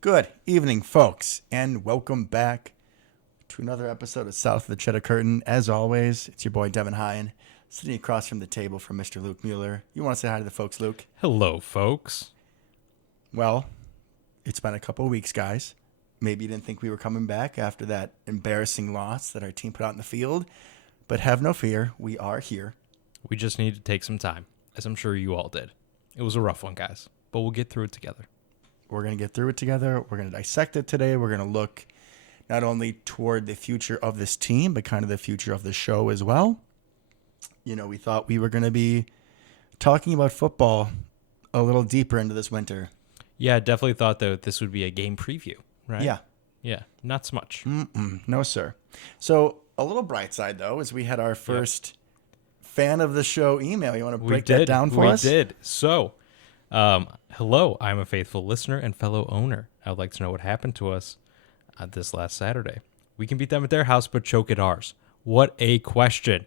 Good evening, folks, and welcome back to another episode of South of the Cheddar Curtain. As always, it's your boy Devin Hine, sitting across from the table from Mr. Luke Mueller. You want to say hi to the folks, Luke? Hello, folks. Well, it's been a couple of weeks, guys. Maybe you didn't think we were coming back after that embarrassing loss that our team put out in the field, but have no fear, we are here. We just need to take some time, as I'm sure you all did. It was a rough one, guys, but we'll get through it together. We're going to get through it together. We're going to dissect it today. We're going to look not only toward the future of this team, but kind of the future of the show as well. You know, we thought we were going to be talking about football a little deeper into this winter. Yeah, I definitely thought that this would be a game preview, right? Yeah. Yeah, not so much. No, sir. So a little bright side, though, is we had our first fan of the show email. You want to break that down for us? We did. So, hello, I'm a faithful listener and fellow owner. I would like to know what happened to us this last Saturday. We can beat them at their house, but choke at ours. What a question.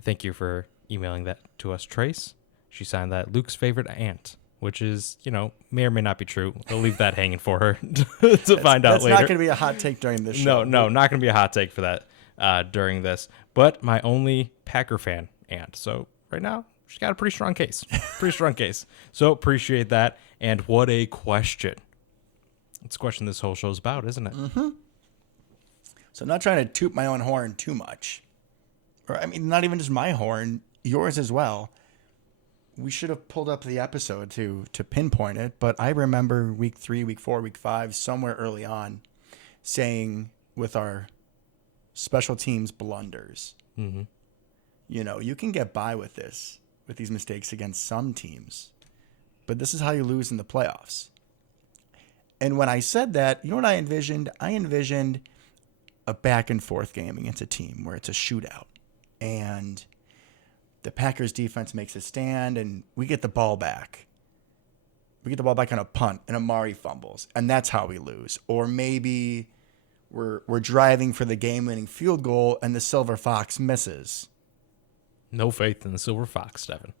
Thank you for emailing that to us, Trace. She signed that Luke's favorite aunt, which is, may or may not be true. I'll leave that hanging for her to find out later. That's not going to be a hot take during this show. No, not going to be a hot take for that during this. But my only Packer fan aunt. So right now, she's got a pretty strong case. So appreciate that. And what a question. It's a question this whole show's about, isn't it? Mm-hmm. So I'm not trying to toot my own horn too much. Or, I mean, not even just my horn, yours as well. We should have pulled up the episode to pinpoint it, but I remember week 3, week 4, week 5, somewhere early on, saying with our special teams blunders, you can get by with these mistakes against some teams, but this is how you lose in the playoffs. And when I said that, you know what I envisioned? I envisioned a back and forth game against a team where it's a shootout, and the Packers defense makes a stand, and we get the ball back. We get the ball back on a punt, and Amari fumbles, and that's how we lose. Or maybe we're driving for the game-winning field goal, and the Silver Fox misses. No faith in the Silver Fox, Devin.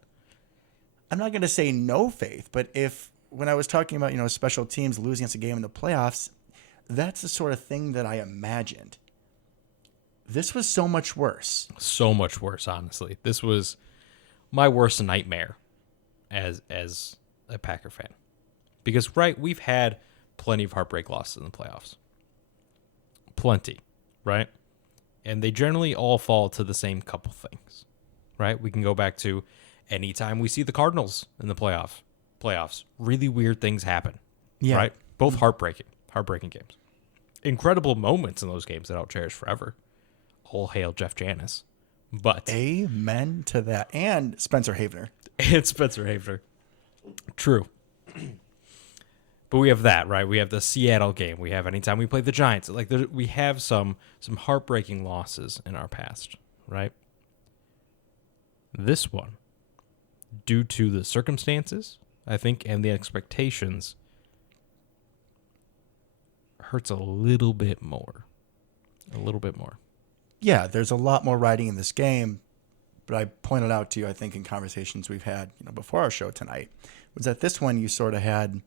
I'm not going to say no faith, but when I was talking about, special teams losing against a game in the playoffs, that's the sort of thing that I imagined. This was so much worse. So much worse, honestly. This was my worst nightmare as a Packer fan. Because, right, we've had plenty of heartbreak losses in the playoffs. Plenty, right? And they generally all fall to the same couple things, right? We can go back to anytime we see the Cardinals in the playoffs. Really weird things happen, right? Both heartbreaking games. Incredible moments in those games that I'll cherish forever. All hail Jeff Janis. But amen to that. And Spencer Havener. True. But we have that, right? We have the Seattle game. We have anytime we play the Giants. We have some heartbreaking losses in our past, right? This one, due to the circumstances, I think, and the expectations, hurts a little bit more. Yeah, there's a lot more riding in this game, but I pointed out to you, I think, in conversations we've had, before our show tonight, was that this one you sort of had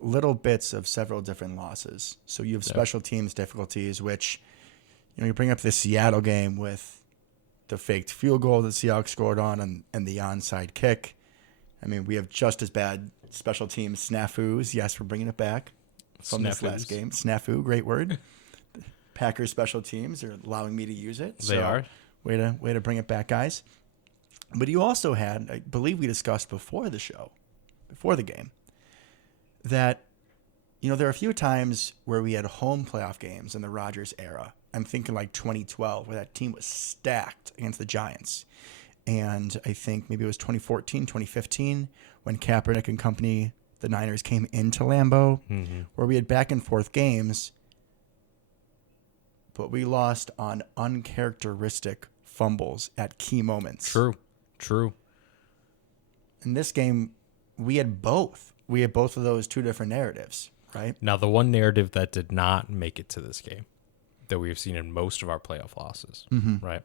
little bits of several different losses. So you have special teams difficulties, which, you bring up the Seattle game with the faked field goal that Seahawks scored on and the onside kick. I mean, we have just as bad special teams snafus. Yes, we're bringing it back from this last game. Snafu, great word. Packers special teams are allowing me to use it. They are. Way to bring it back, guys. But you also had, I believe we discussed before the game, that, there are a few times where we had home playoff games in the Rodgers era. I'm thinking like 2012, where that team was stacked against the Giants. And I think maybe it was 2014, 2015, when Kaepernick and company, the Niners, came into Lambeau, where we had back and forth games, but we lost on uncharacteristic fumbles at key moments. True. In this game, we had both. We had both of those two different narratives, right? Now, the one narrative that did not make it to this game, that we have seen in most of our playoff losses, right,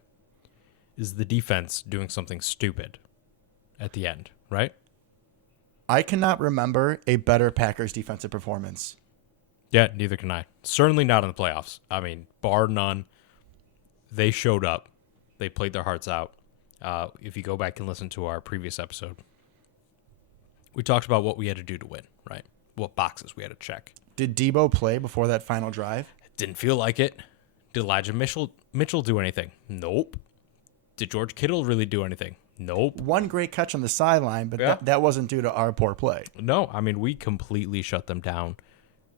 is the defense doing something stupid at the end, right? I cannot remember a better Packers defensive performance. Yeah, neither can I. Certainly not in the playoffs. I mean, bar none. They showed up. They played their hearts out. If you go back and listen to our previous episode, we talked about what we had to do to win, right? What boxes we had to check. Did Debo play before that final drive? Didn't feel like it. Did Elijah Mitchell do anything? Nope. Did George Kittle really do anything? Nope. One great catch on the sideline, but that wasn't due to our poor play. No, I mean, we completely shut them down.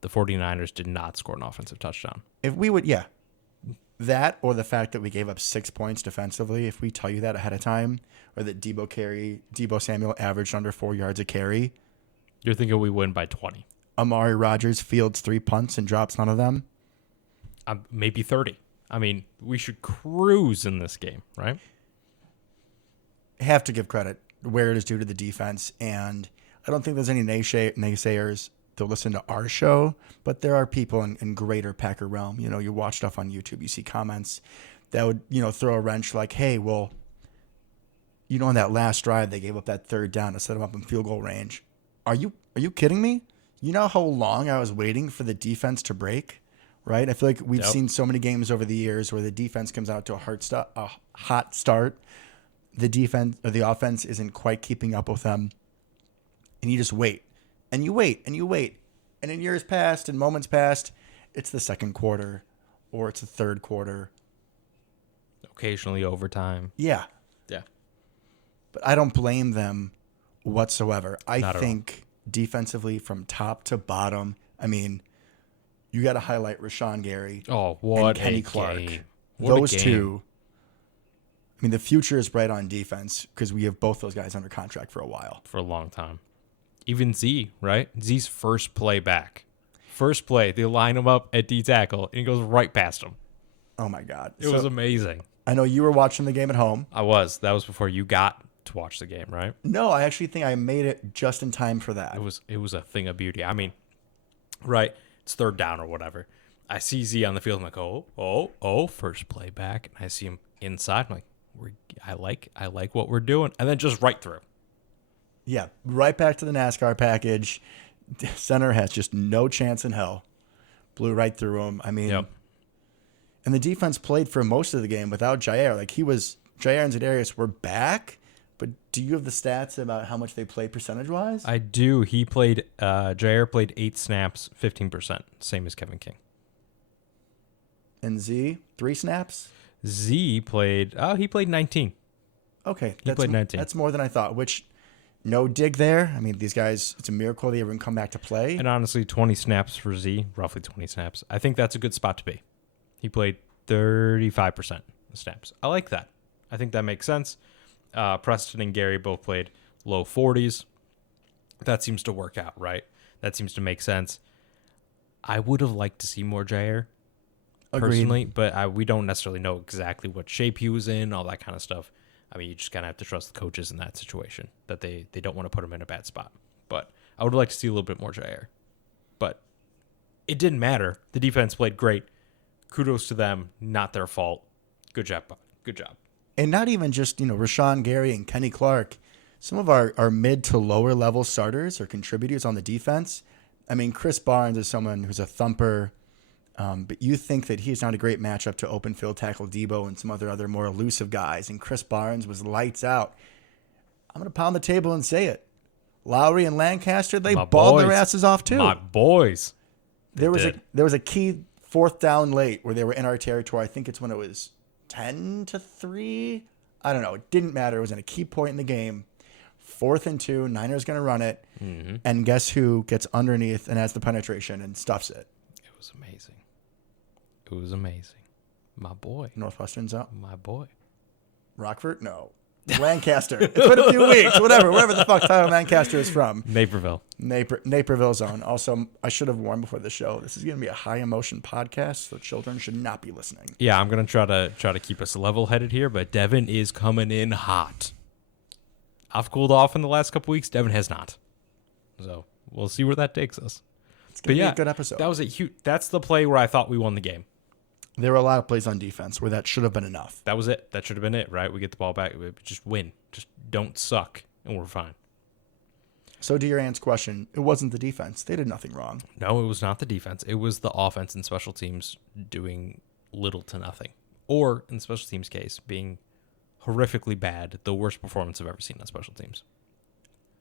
The 49ers did not score an offensive touchdown. If we would, that or the fact that we gave up 6 points defensively, if we tell you that ahead of time, or that Debo Samuel averaged under 4 yards a carry. You're thinking we win by 20. Amari Rodgers fields 3 punts and drops none of them. Maybe 30. I mean, we should cruise in this game, right? Have to give credit where it is due to the defense, and I don't think there's any naysayers that listen to our show, but there are people in greater Packer realm. You know, you watch stuff on YouTube, you see comments that would, throw a wrench like, hey, well, on that last drive, they gave up that third down to set them up in field goal range. Are you kidding me? You know how long I was waiting for the defense to break, right? I feel like we've seen so many games over the years where the defense comes out to a hot start. The defense or the offense isn't quite keeping up with them. And you just wait. And you wait and you wait. And in years past and moments past, it's the second quarter or it's the third quarter. Occasionally overtime. Yeah. Yeah. But I don't blame them whatsoever. I Not think defensively from top to bottom, I mean, you got to highlight Rashawn Gary and Kenny Clark. Game. Those two. I mean, the future is bright on defense because we have both those guys under contract for a while. For a long time. Even Z, right? Z's first play back. First play, they line him up at D tackle, and he goes right past him. Oh, my God. It was amazing. I know you were watching the game at home. I was. That was before you got to watch the game, right? No, I actually think I made it just in time for that. It was a thing of beauty. I mean, right, it's third down or whatever. I see Z on the field. I'm like, first play back. And I see him inside. I'm like, I like what we're doing. And then just right through. Yeah, right back to the NASCAR package. Center has just no chance in hell. Blew right through him. I mean, and the defense played for most of the game without Jair. Like Jair and Za'Darius were back, but do you have the stats about how much they played percentage-wise? I do. Jair played 8 snaps, 15%, same as Kevin King. And Z, 3 snaps? Z played, he played 19. Okay. He played 19. That's more than I thought, which no dig there. I mean, these guys, it's a miracle they even come back to play. And honestly, 20 snaps for Z, roughly 20 snaps. I think that's a good spot to be. He played 35% of snaps. I like that. I think that makes sense. Preston and Gary both played low 40s. That seems to work out, right? That seems to make sense. I would have liked to see more Jair. Personally, but we don't necessarily know exactly what shape he was in, all that kind of stuff. I mean, you just kind of have to trust the coaches in that situation, that they don't want to put him in a bad spot. But I would like to see a little bit more Jair. But it didn't matter. The defense played great. Kudos to them. Not their fault. Good job. Good job. And not even just, Rashawn Gary and Kenny Clark. Some of our mid to lower level starters or contributors on the defense. I mean, Chris Barnes is someone who's a thumper. But you think that he's not a great matchup to open field tackle Debo and some other more elusive guys. And Chris Barnes was lights out. I'm going to pound the table and say it. Lowry and Lancaster, they balled their asses off too. My boys. There was a key fourth down late where they were in our territory. I think it's when it was 10-3. I don't know. It didn't matter. It was in a key point in the game. 4th and 2. Niners going to run it. Mm-hmm. And guess who gets underneath and has the penetration and stuffs it? It was amazing. It was amazing. My boy. Northwestern's up. My boy. Rockford? No. Lancaster. It's been a few weeks. Wherever the fuck Tyler Lancaster is from. Naperville. Naperville zone. Also, I should have warned before the show. This is going to be a high emotion podcast, so children should not be listening. Yeah, I'm going to try to keep us level headed here, but Devin is coming in hot. I've cooled off in the last couple weeks. Devin has not. So we'll see where that takes us. It's going to be a good episode. That was that's the play where I thought we won the game. There were a lot of plays on defense where that should have been enough. That was it. That should have been it, right? We get the ball back. We just win. Just don't suck, and we're fine. So to your aunt's question, it wasn't the defense. They did nothing wrong. No, it was not the defense. It was the offense and special teams doing little to nothing. Or, in the special teams case, being horrifically bad, the worst performance I've ever seen on special teams.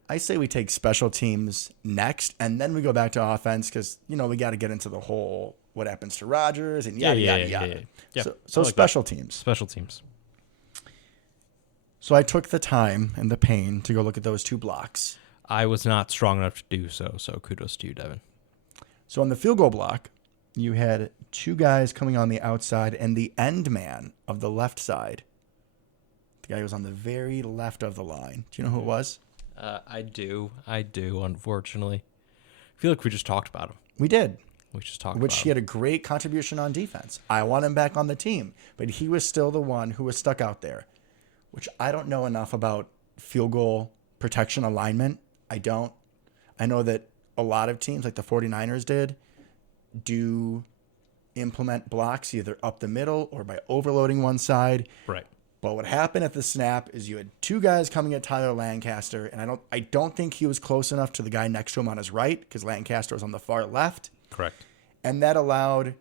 I say we take special teams next, and then we go back to offense because, we got to get into the whole what happens to Rodgers and yada, yada. Yeah. So like special teams. Special teams. So I took the time and the pain to go look at those two blocks. I was not strong enough to do so kudos to you, Devin. So on the field goal block, you had two guys coming on the outside and the end man of the left side. The guy who was on the very left of the line. Do you know who it was? I do, unfortunately. I feel like we just talked about him. We did. We just talked Which about he him. had a great contribution on defense. I want him back on the team. But he was still the one who was stuck out there, which I don't know enough about field goal protection alignment. I don't. I know that a lot of teams, like the 49ers do implement blocks either up the middle or by overloading one side. Right. But what happened at the snap is you had two guys coming at Tyler Lancaster, and I don't think he was close enough to the guy next to him on his right because Lancaster was on the far left. Correct. And that allowed,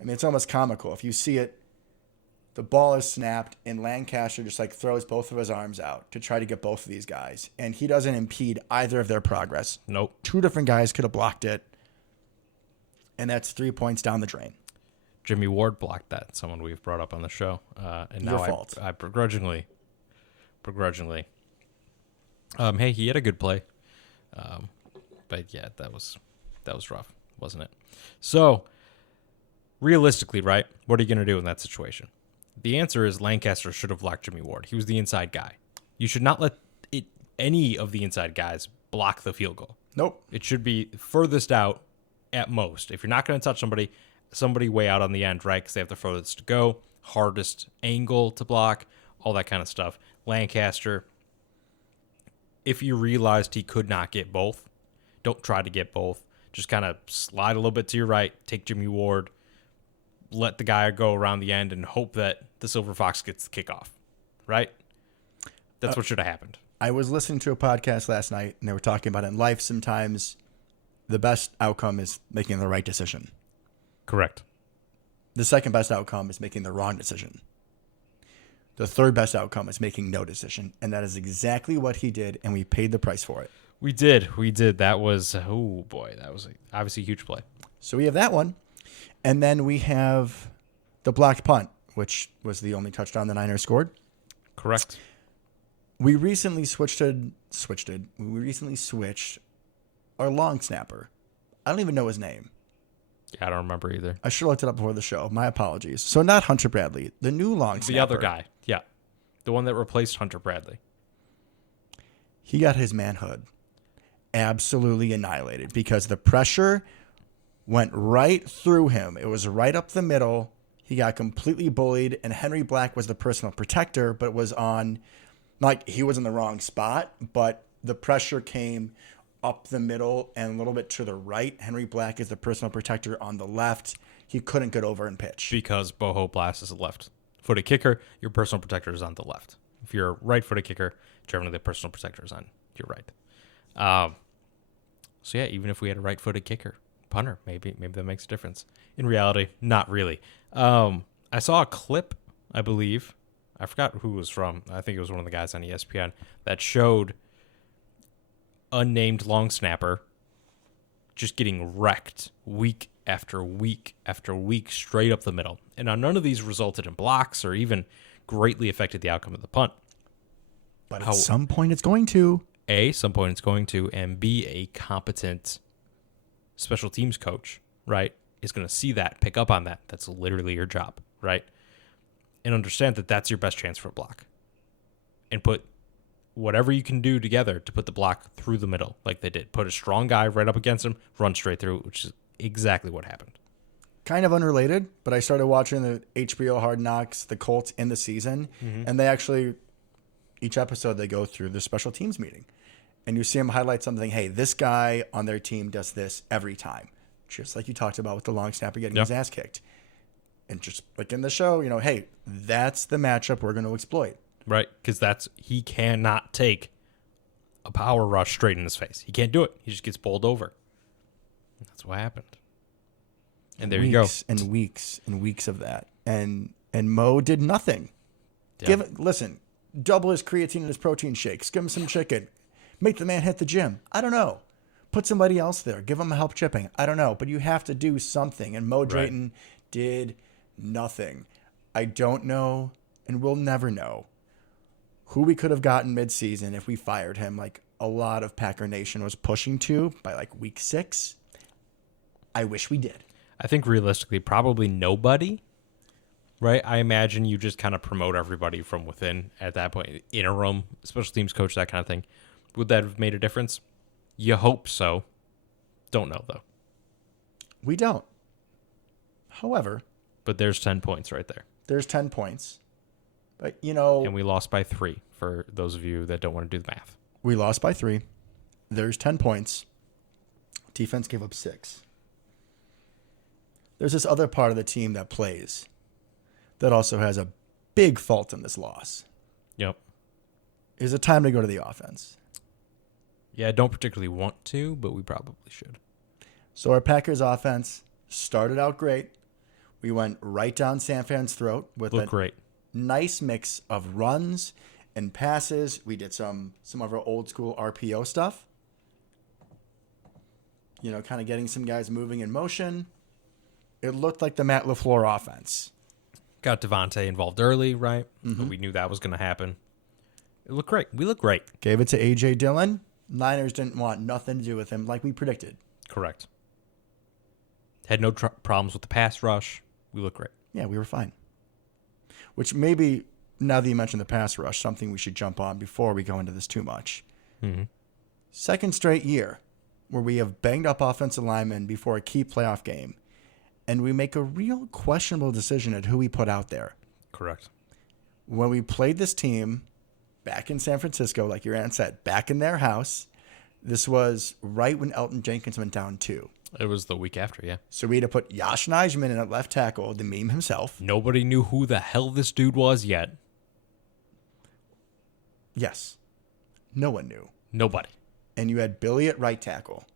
it's almost comical. If you see it, the ball is snapped, and Lancaster just throws both of his arms out to try to get both of these guys. And he doesn't impede either of their progress. Nope. Two different guys could have blocked it. And that's 3 points down the drain. Jimmy Ward blocked that, someone we've brought up on the show. And now Your fault. I begrudgingly. Hey, he had a good play. But yeah, that was rough, wasn't it? So, realistically, right, what are you going to do in that situation? The answer is Lancaster should have blocked Jimmy Ward. He was the inside guy. You should not let any of the inside guys block the field goal. Nope. It should be furthest out at most. If you're not going to touch somebody way out on the end, right, because they have the furthest to go, hardest angle to block, all that kind of stuff. Lancaster, if you realized he could not get both, don't try to get both. Just kind of slide a little bit to your right, take Jimmy Ward, let the guy go around the end, and hope that the Silver Fox gets the kickoff, right? That's what should have happened. I was listening to a podcast last night, and they were talking about in life sometimes the best outcome is making the right decision. Correct. The second best outcome is making the wrong decision. The third best outcome is making no decision. And that is exactly what he did, and we paid the price for it. We did. That was, oh boy, that was obviously a huge play. So we have that one. And then we have the blocked punt, which was the only touchdown the Niners scored. Correct. We recently switched our long snapper. I don't even know his name. Yeah, I don't remember either. I should have looked it up before the show. My apologies. So not Hunter Bradley, the new long snapper. The other guy. Yeah. The one that replaced Hunter Bradley. He got his manhood absolutely annihilated because the pressure went right through him. It was right up the middle. He got completely bullied, and Henry Black was the personal protector, but was on, like, he was in the wrong spot, but the pressure came up the middle and a little bit to the right. Henry Black is the personal protector on the left. He couldn't get over and pitch. Because Boho Blast is a left-footed kicker, your personal protector is on the left. If you're a right-footed kicker, generally the personal protector is on your right. So yeah, even if we had a right-footed kicker, punter, maybe that makes a difference. In reality, not really. I saw a clip, I believe. I forgot who it was from. I think it was one of the guys on ESPN that showed unnamed long snapper just getting wrecked week after week after week straight up the middle. And now none of these resulted in blocks or even greatly affected the outcome of the punt. But at some point it's going to. A, some point it's going to, and B, a competent special teams coach, right, is going to see that, pick up on that. That's literally your job, right? And understand that that's your best chance for a block. And put whatever you can do together to put the block through the middle like they did. Put a strong guy right up against him, run straight through, which is exactly what happened. Kind of unrelated, but I started watching the HBO Hard Knocks, the Colts in the season, and they actually, each episode, they go through the special teams meeting. And you see them highlight something, hey, this guy on their team does this every time. Just like you talked about with the long snapper getting his ass kicked. And just like in the show, hey, that's the matchup we're going to exploit. Right, because he cannot take a power rush straight in his face. He can't do it. He just gets bowled over. That's what happened. And there you go. And weeks and weeks of that. And Mo did nothing. Yeah. Listen, double his creatine and his protein shakes. Give him some chicken. Make the man hit the gym. I don't know. Put somebody else there. Give him help chipping. I don't know. But you have to do something. And Mo Drayton did nothing. I don't know, and we'll never know, who we could have gotten midseason if we fired him like a lot of Packer Nation was pushing to by like week 6. I wish we did. I think realistically, probably nobody, right? I imagine you just kind of promote everybody from within at that point. Interim, special teams coach, that kind of thing. Would that have made a difference? You hope so. Don't know, though. We don't. However. But there's 10 points right there. There's 10 points. But, you know. And we lost by 3 for those of you that don't want to do the math. We lost by 3. There's 10 points. Defense gave up 6. There's this other part of the team that plays that also has a big fault in this loss. Yep. Is it time to go to the offense? Yeah, I don't particularly want to, but we probably should. So our Packers offense started out great. We went right down San Fran's throat with a great. Nice mix of runs and passes. We did some of our old school RPO stuff. You know, kind of getting some guys moving in motion. It looked like the Matt LaFleur offense. Got Devontae involved early, right? Mm-hmm. But we knew that was going to happen. It looked great. We looked great. Gave it to A.J. Dillon. Niners didn't want nothing to do with him like we predicted. Correct. Had no problems with the pass rush. We looked great. Yeah, we were fine. Which maybe, now that you mentioned the pass rush, something we should jump on before we go into this too much. Mm-hmm. Second straight year where we have banged up offensive linemen before a key playoff game, and we make a real questionable decision at who we put out there. Correct. When we played this team back in San Francisco, like your aunt said, back in their house, this was right when Elton Jenkins went down too. It was the week after, yeah. So we had to put Yosh Nijman in at left tackle, the meme himself. Nobody knew who the hell this dude was yet. Yes. No one knew. Nobody. And you had Billy at right tackle.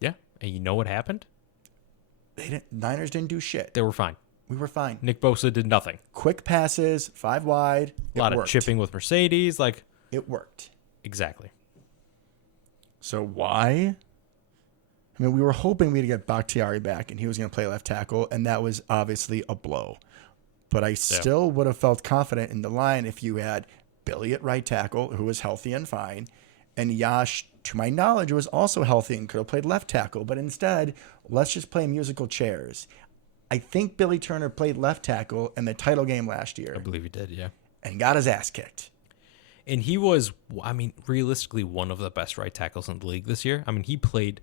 Yeah. And you know what happened? Niners didn't do shit. They were fine. We were fine. Nick Bosa did nothing. Quick passes, 5 wide. A lot of chipping with Mercedes. It worked. Exactly. So why? I mean, we were hoping we'd get Bakhtiari back and he was going to play left tackle, and that was obviously a blow. But I still would have felt confident in the line if you had Billy at right tackle, who was healthy and fine, and Yosh, to my knowledge, was also healthy and could have played left tackle. But instead, let's just play musical chairs. I think Billy Turner played left tackle in the title game last year. I believe he did, yeah. And got his ass kicked. And he was, I mean, realistically, one of the best right tackles in the league this year. I mean, he played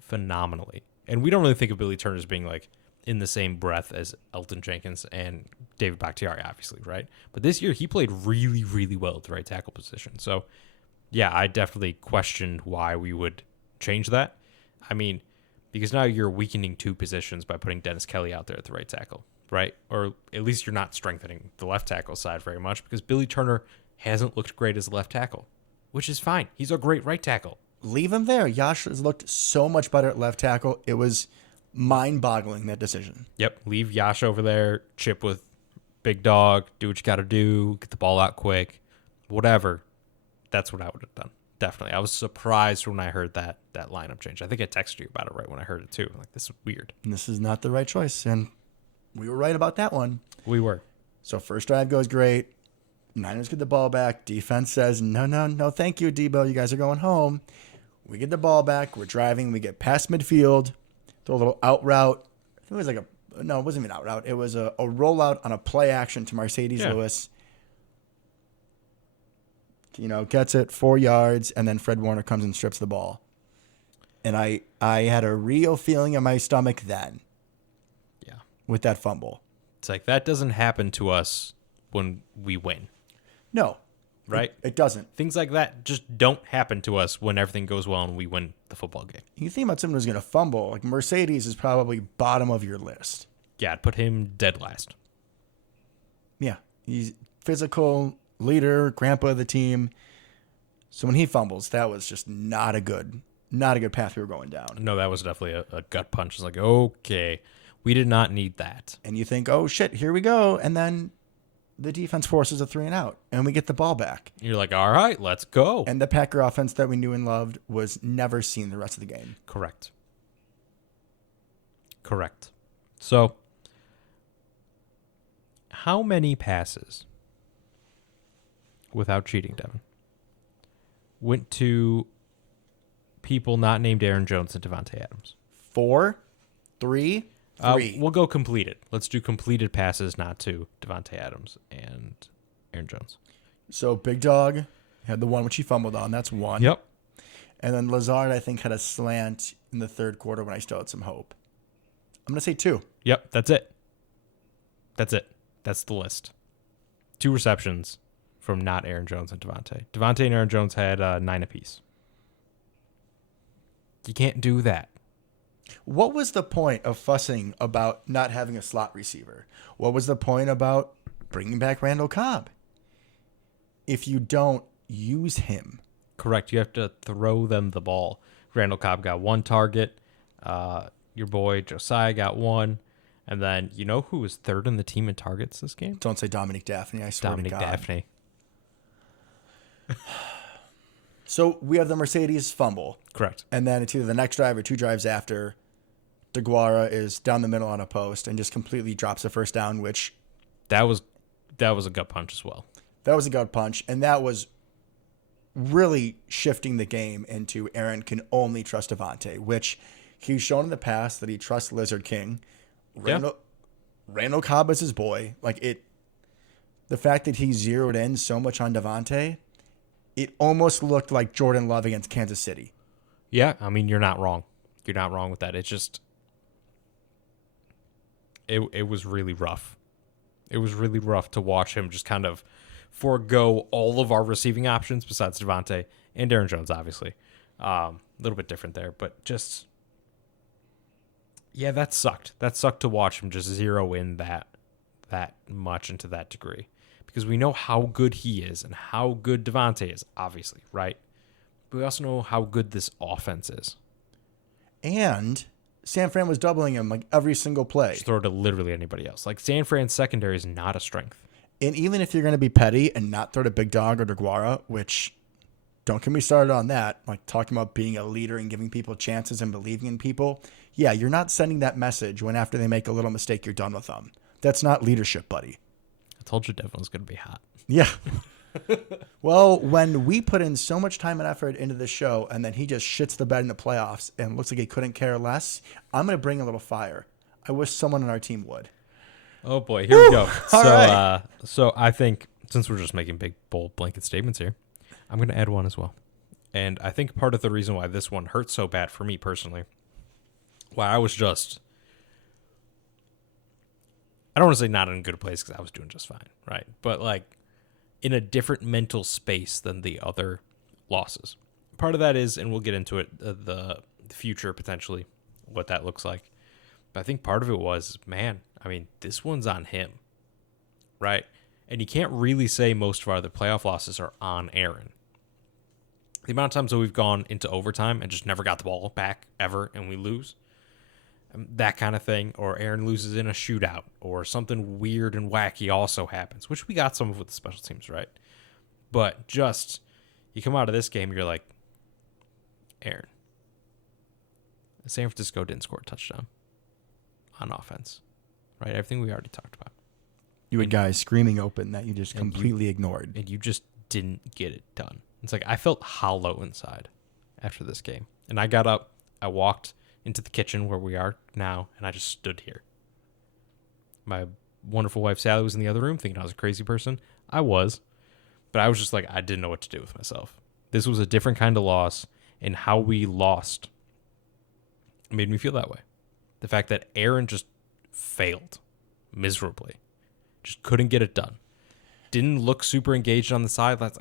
phenomenally. And we don't really think of Billy Turner as being like in the same breath as Elton Jenkins and David Bakhtiari, obviously, right? But this year he played really, really well at the right tackle position. So, yeah, I definitely questioned why we would change that. I mean, because now you're weakening 2 positions by putting Dennis Kelly out there at the right tackle, right? Or at least you're not strengthening the left tackle side very much because Billy Turner hasn't looked great as a left tackle, which is fine. He's a great right tackle. Leave him there. Yosh has looked so much better at left tackle. It was mind-boggling, that decision. Yep. Leave Yosh over there, chip with Big Dog, do what you got to do, get the ball out quick, whatever. That's what I would have done. Definitely. I was surprised when I heard that lineup change. I think I texted you about it right when I heard it too. Like, this is weird. And this is not the right choice. And we were right about that one. We were. So first drive goes great. Niners get the ball back. Defense says, no, thank you, Debo. You guys are going home. We get the ball back. We're driving. We get past midfield. Throw a little out route. I think it was like it wasn't even out route. It was a rollout on a play action to Mercedes Lewis. You know, gets it 4 yards, and then Fred Warner comes and strips the ball. And I had a real feeling in my stomach then. Yeah. With that fumble. It's like, that doesn't happen to us when we win. No. Right? It doesn't. Things like that just don't happen to us when everything goes well and we win the football game. You think about someone who's going to fumble. Like, Mercedes is probably bottom of your list. Yeah, I'd put him dead last. Yeah. He's physical, leader, grandpa of the team. So when he fumbles, that was just not a good path we were going down. No, that was definitely a gut punch. It's like, okay, we did not need that. And you think, oh shit, here we go. And then the defense forces a 3-and-out, and we get the ball back. You're like, all right, let's go. And the Packer offense that we knew and loved was never seen the rest of the game. Correct. So, how many passes, without cheating, Devin, went to people not named Aaron Jones and Devontae Adams? 4, 3, 3. We'll go completed. Let's do completed passes, not to Devontae Adams and Aaron Jones. So Big Dog had the one which he fumbled on. That's 1. Yep. And then Lazard, I think, had a slant in the third quarter when I still had some hope. I'm going to say 2. Yep, that's it. That's the list. 2 receptions from not Aaron Jones and Devontae. Devontae and Aaron Jones had 9 apiece. You can't do that. What was the point of fussing about not having a slot receiver? What was the point about bringing back Randall Cobb? If you don't use him. Correct. You have to throw them the ball. Randall Cobb got 1 target. Your boy Josiah got 1. And then, you know who was 3rd in the team in targets this game? Don't say Dominic Daphne, I swear to God. Daphne. So we have the Mercedes fumble. Correct. And then it's either the next drive or 2 drives after. DeGuara is down the middle on a post and just completely drops the first down, which... That was a gut punch as well. That was a gut punch, and that was really shifting the game into Aaron can only trust Devontae, which he's shown in the past that he trusts Lizard King. Randall Cobb is his boy. The fact that he zeroed in so much on Devontae, it almost looked like Jordan Love against Kansas City. Yeah, I mean, you're not wrong. You're not wrong with that. It's just... It was really rough. It was really rough to watch him just kind of forego all of our receiving options besides Devontae and Aaron Jones, obviously. A little bit different there, but just... Yeah, that sucked. That sucked to watch him just zero in that much and to that degree. Because we know how good he is and how good Devontae is, obviously, right? But we also know how good this offense is. And San Fran was doubling him every single play. Just throw it to literally anybody else. San Fran's secondary is not a strength. And even if you're going to be petty and not throw to Big Dog or DeGuara, which don't get me started on that, talking about being a leader and giving people chances and believing in people. Yeah, you're not sending that message when after they make a little mistake, you're done with them. That's not leadership, buddy. I told you Devin was going to be hot. Yeah. Well, when we put in so much time and effort into this show and then he just shits the bed in the playoffs and looks like he couldn't care less, I'm going to bring a little fire. I wish someone on our team would. Oh, boy. Here we go. All right. So I think since we're just making big, bold blanket statements here, I'm going to add one as well. And I think part of the reason why this one hurt so bad for me personally, why I was just... I don't want to say not in a good place because I was doing just fine, right? But in a different mental space than the other losses. Part of that is, and we'll get into it, the future potentially, what that looks like. But I think part of it was, this one's on him, right? And you can't really say most of our other playoff losses are on Aaron. The amount of times that we've gone into overtime and just never got the ball back ever and we lose, that kind of thing, or Aaron loses in a shootout, or something weird and wacky also happens, which we got some of with the special teams, right? But just, you come out of this game, you're like, Aaron, San Francisco didn't score a touchdown on offense, right? Everything we already talked about. You had guys screaming open that you just completely ignored. And you just didn't get it done. It's I felt hollow inside after this game. And I got up, I walked into the kitchen where we are now, and I just stood here. My wonderful wife, Sally, was in the other room thinking I was a crazy person. I was. But I was just I didn't know what to do with myself. This was a different kind of loss, and how we lost made me feel that way. The fact that Aaron just failed miserably. Just couldn't get it done. Didn't look super engaged on the sidelines.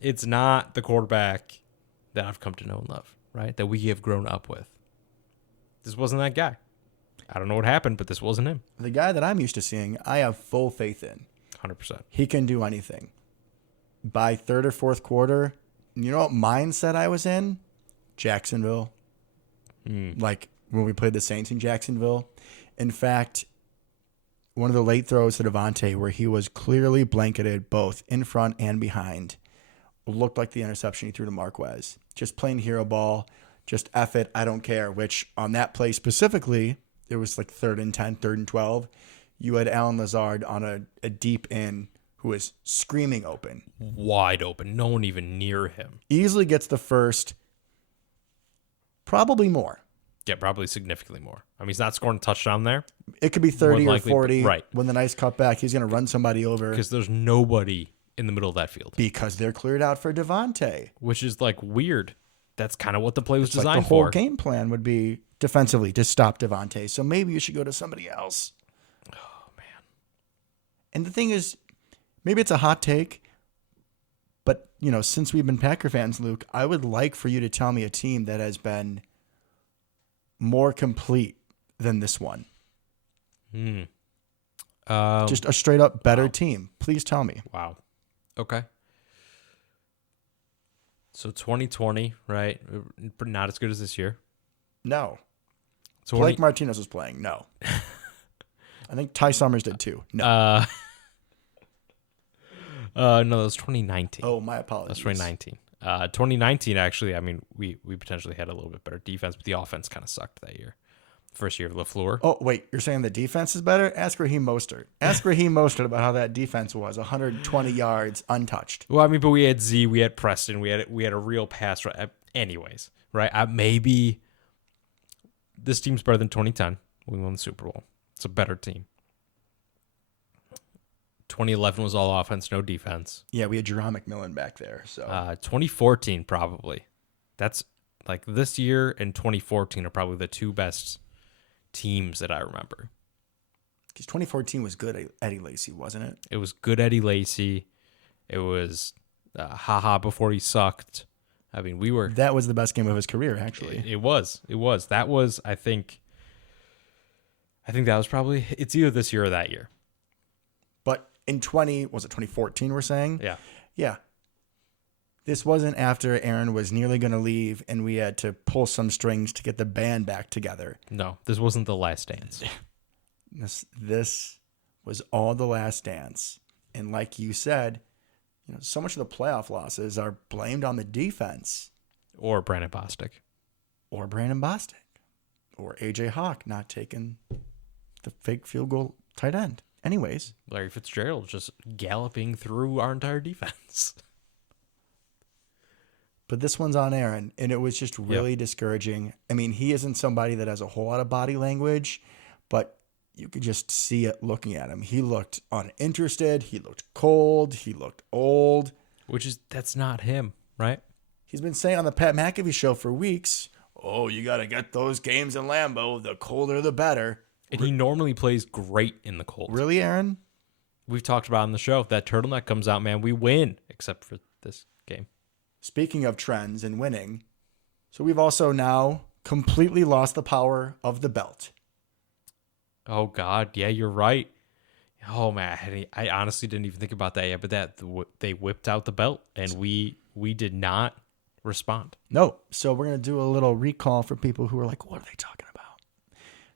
It's not the quarterback that I've come to know and love, right? That we have grown up with. This wasn't that guy. I don't know what happened, but this wasn't him. The guy that I'm used to seeing, I have full faith in. 100%. He can do anything. by third or fourth quarter, you know what mindset I was in? Jacksonville. Like when we played the Saints in Jacksonville. In fact, one of the late throws to Devontae where he was clearly blanketed both in front and behind looked like the interception he threw to Marquez. Just plain hero ball. Just F it, I don't care. Which on that play specifically, it was like 3rd and 10, 3rd and 12. You had Alan Lazard on a deep in who was screaming open. Wide open. No one even near him. Easily gets the first, probably more. Yeah, probably significantly more. I mean, he's not scoring a touchdown there. It could be 30 likely, or 40. right. When the nice cutback, he's going to run somebody over. Because there's nobody in the middle of that field. Because they're cleared out for Devontae. Which is like weird. That's kind of what the play was designed like the whole for. game plan would be defensively to stop Devontae. So maybe you should go to somebody else. Oh, man. And the thing is, maybe it's a hot take, but, you know, since we've been Packer fans, Luke, I would like for you to tell me a team that has been more complete than this one. Just a straight up better team. Please tell me. Wow. Okay. So 2020, right? Not as good as this year. No. So Blake Martinez was playing. No. I think Ty Summers did too. No. No, that was 2019. Oh, my apologies. That's 2019. 2019, actually, I mean, we potentially had a little bit better defense, but the offense kind of sucked that year. First year of LaFleur. Oh, wait. You're saying the defense is better? Ask Raheem Mostert. Ask Raheem Mostert about how that defense was. 120 yards untouched. Well, I mean, but we had Z, we had Preston, we had a real pass. Anyways, right? Maybe this team's better than 2010. We won the Super Bowl. It's a better team. 2011 was all offense, no defense. Yeah, we had Jerome McMillan back there. So 2014 probably. That's like this year and 2014 are probably the two best teams that I remember. Because 2014 was good Eddie Lacy, wasn't it? It was good Eddie Lacy. It was haha before he sucked. I mean, That was the best game of his career, actually. It was. That was, I think that was probably, it's either this year or that year. But in 2014 we're saying? Yeah. Yeah. This wasn't after Aaron was nearly going to leave and we had to pull some strings to get the band back together. No, this wasn't the last dance. This was all the last dance. And like you said, you know, so much of the playoff losses are blamed on the defense. Or Brandon Bostic. Or Brandon Bostic. Or A.J. Hawk not taking the fake field goal tight end. Anyways. Larry Fitzgerald just galloping through our entire defense. But this one's on Aaron, and it was just really discouraging. I mean, he isn't somebody that has a whole lot of body language, but you could just see it looking at him. He looked uninterested. He looked cold. He looked old. That's not him, right? He's been saying on the Pat McAfee show for weeks, oh, you got to get those games in Lambeau. The colder, the better. And he normally plays great in the cold. Really, Aaron? We've talked about on the show. If that turtleneck comes out, man, we win, except for this game. Speaking of trends and winning, so we've also now completely lost the power of the belt. Oh, God. Yeah, you're right. Oh, man. I honestly didn't even think about that yet, but they whipped out the belt, and we did not respond. No. So we're going to do a little recall for people who are like, what are they talking about?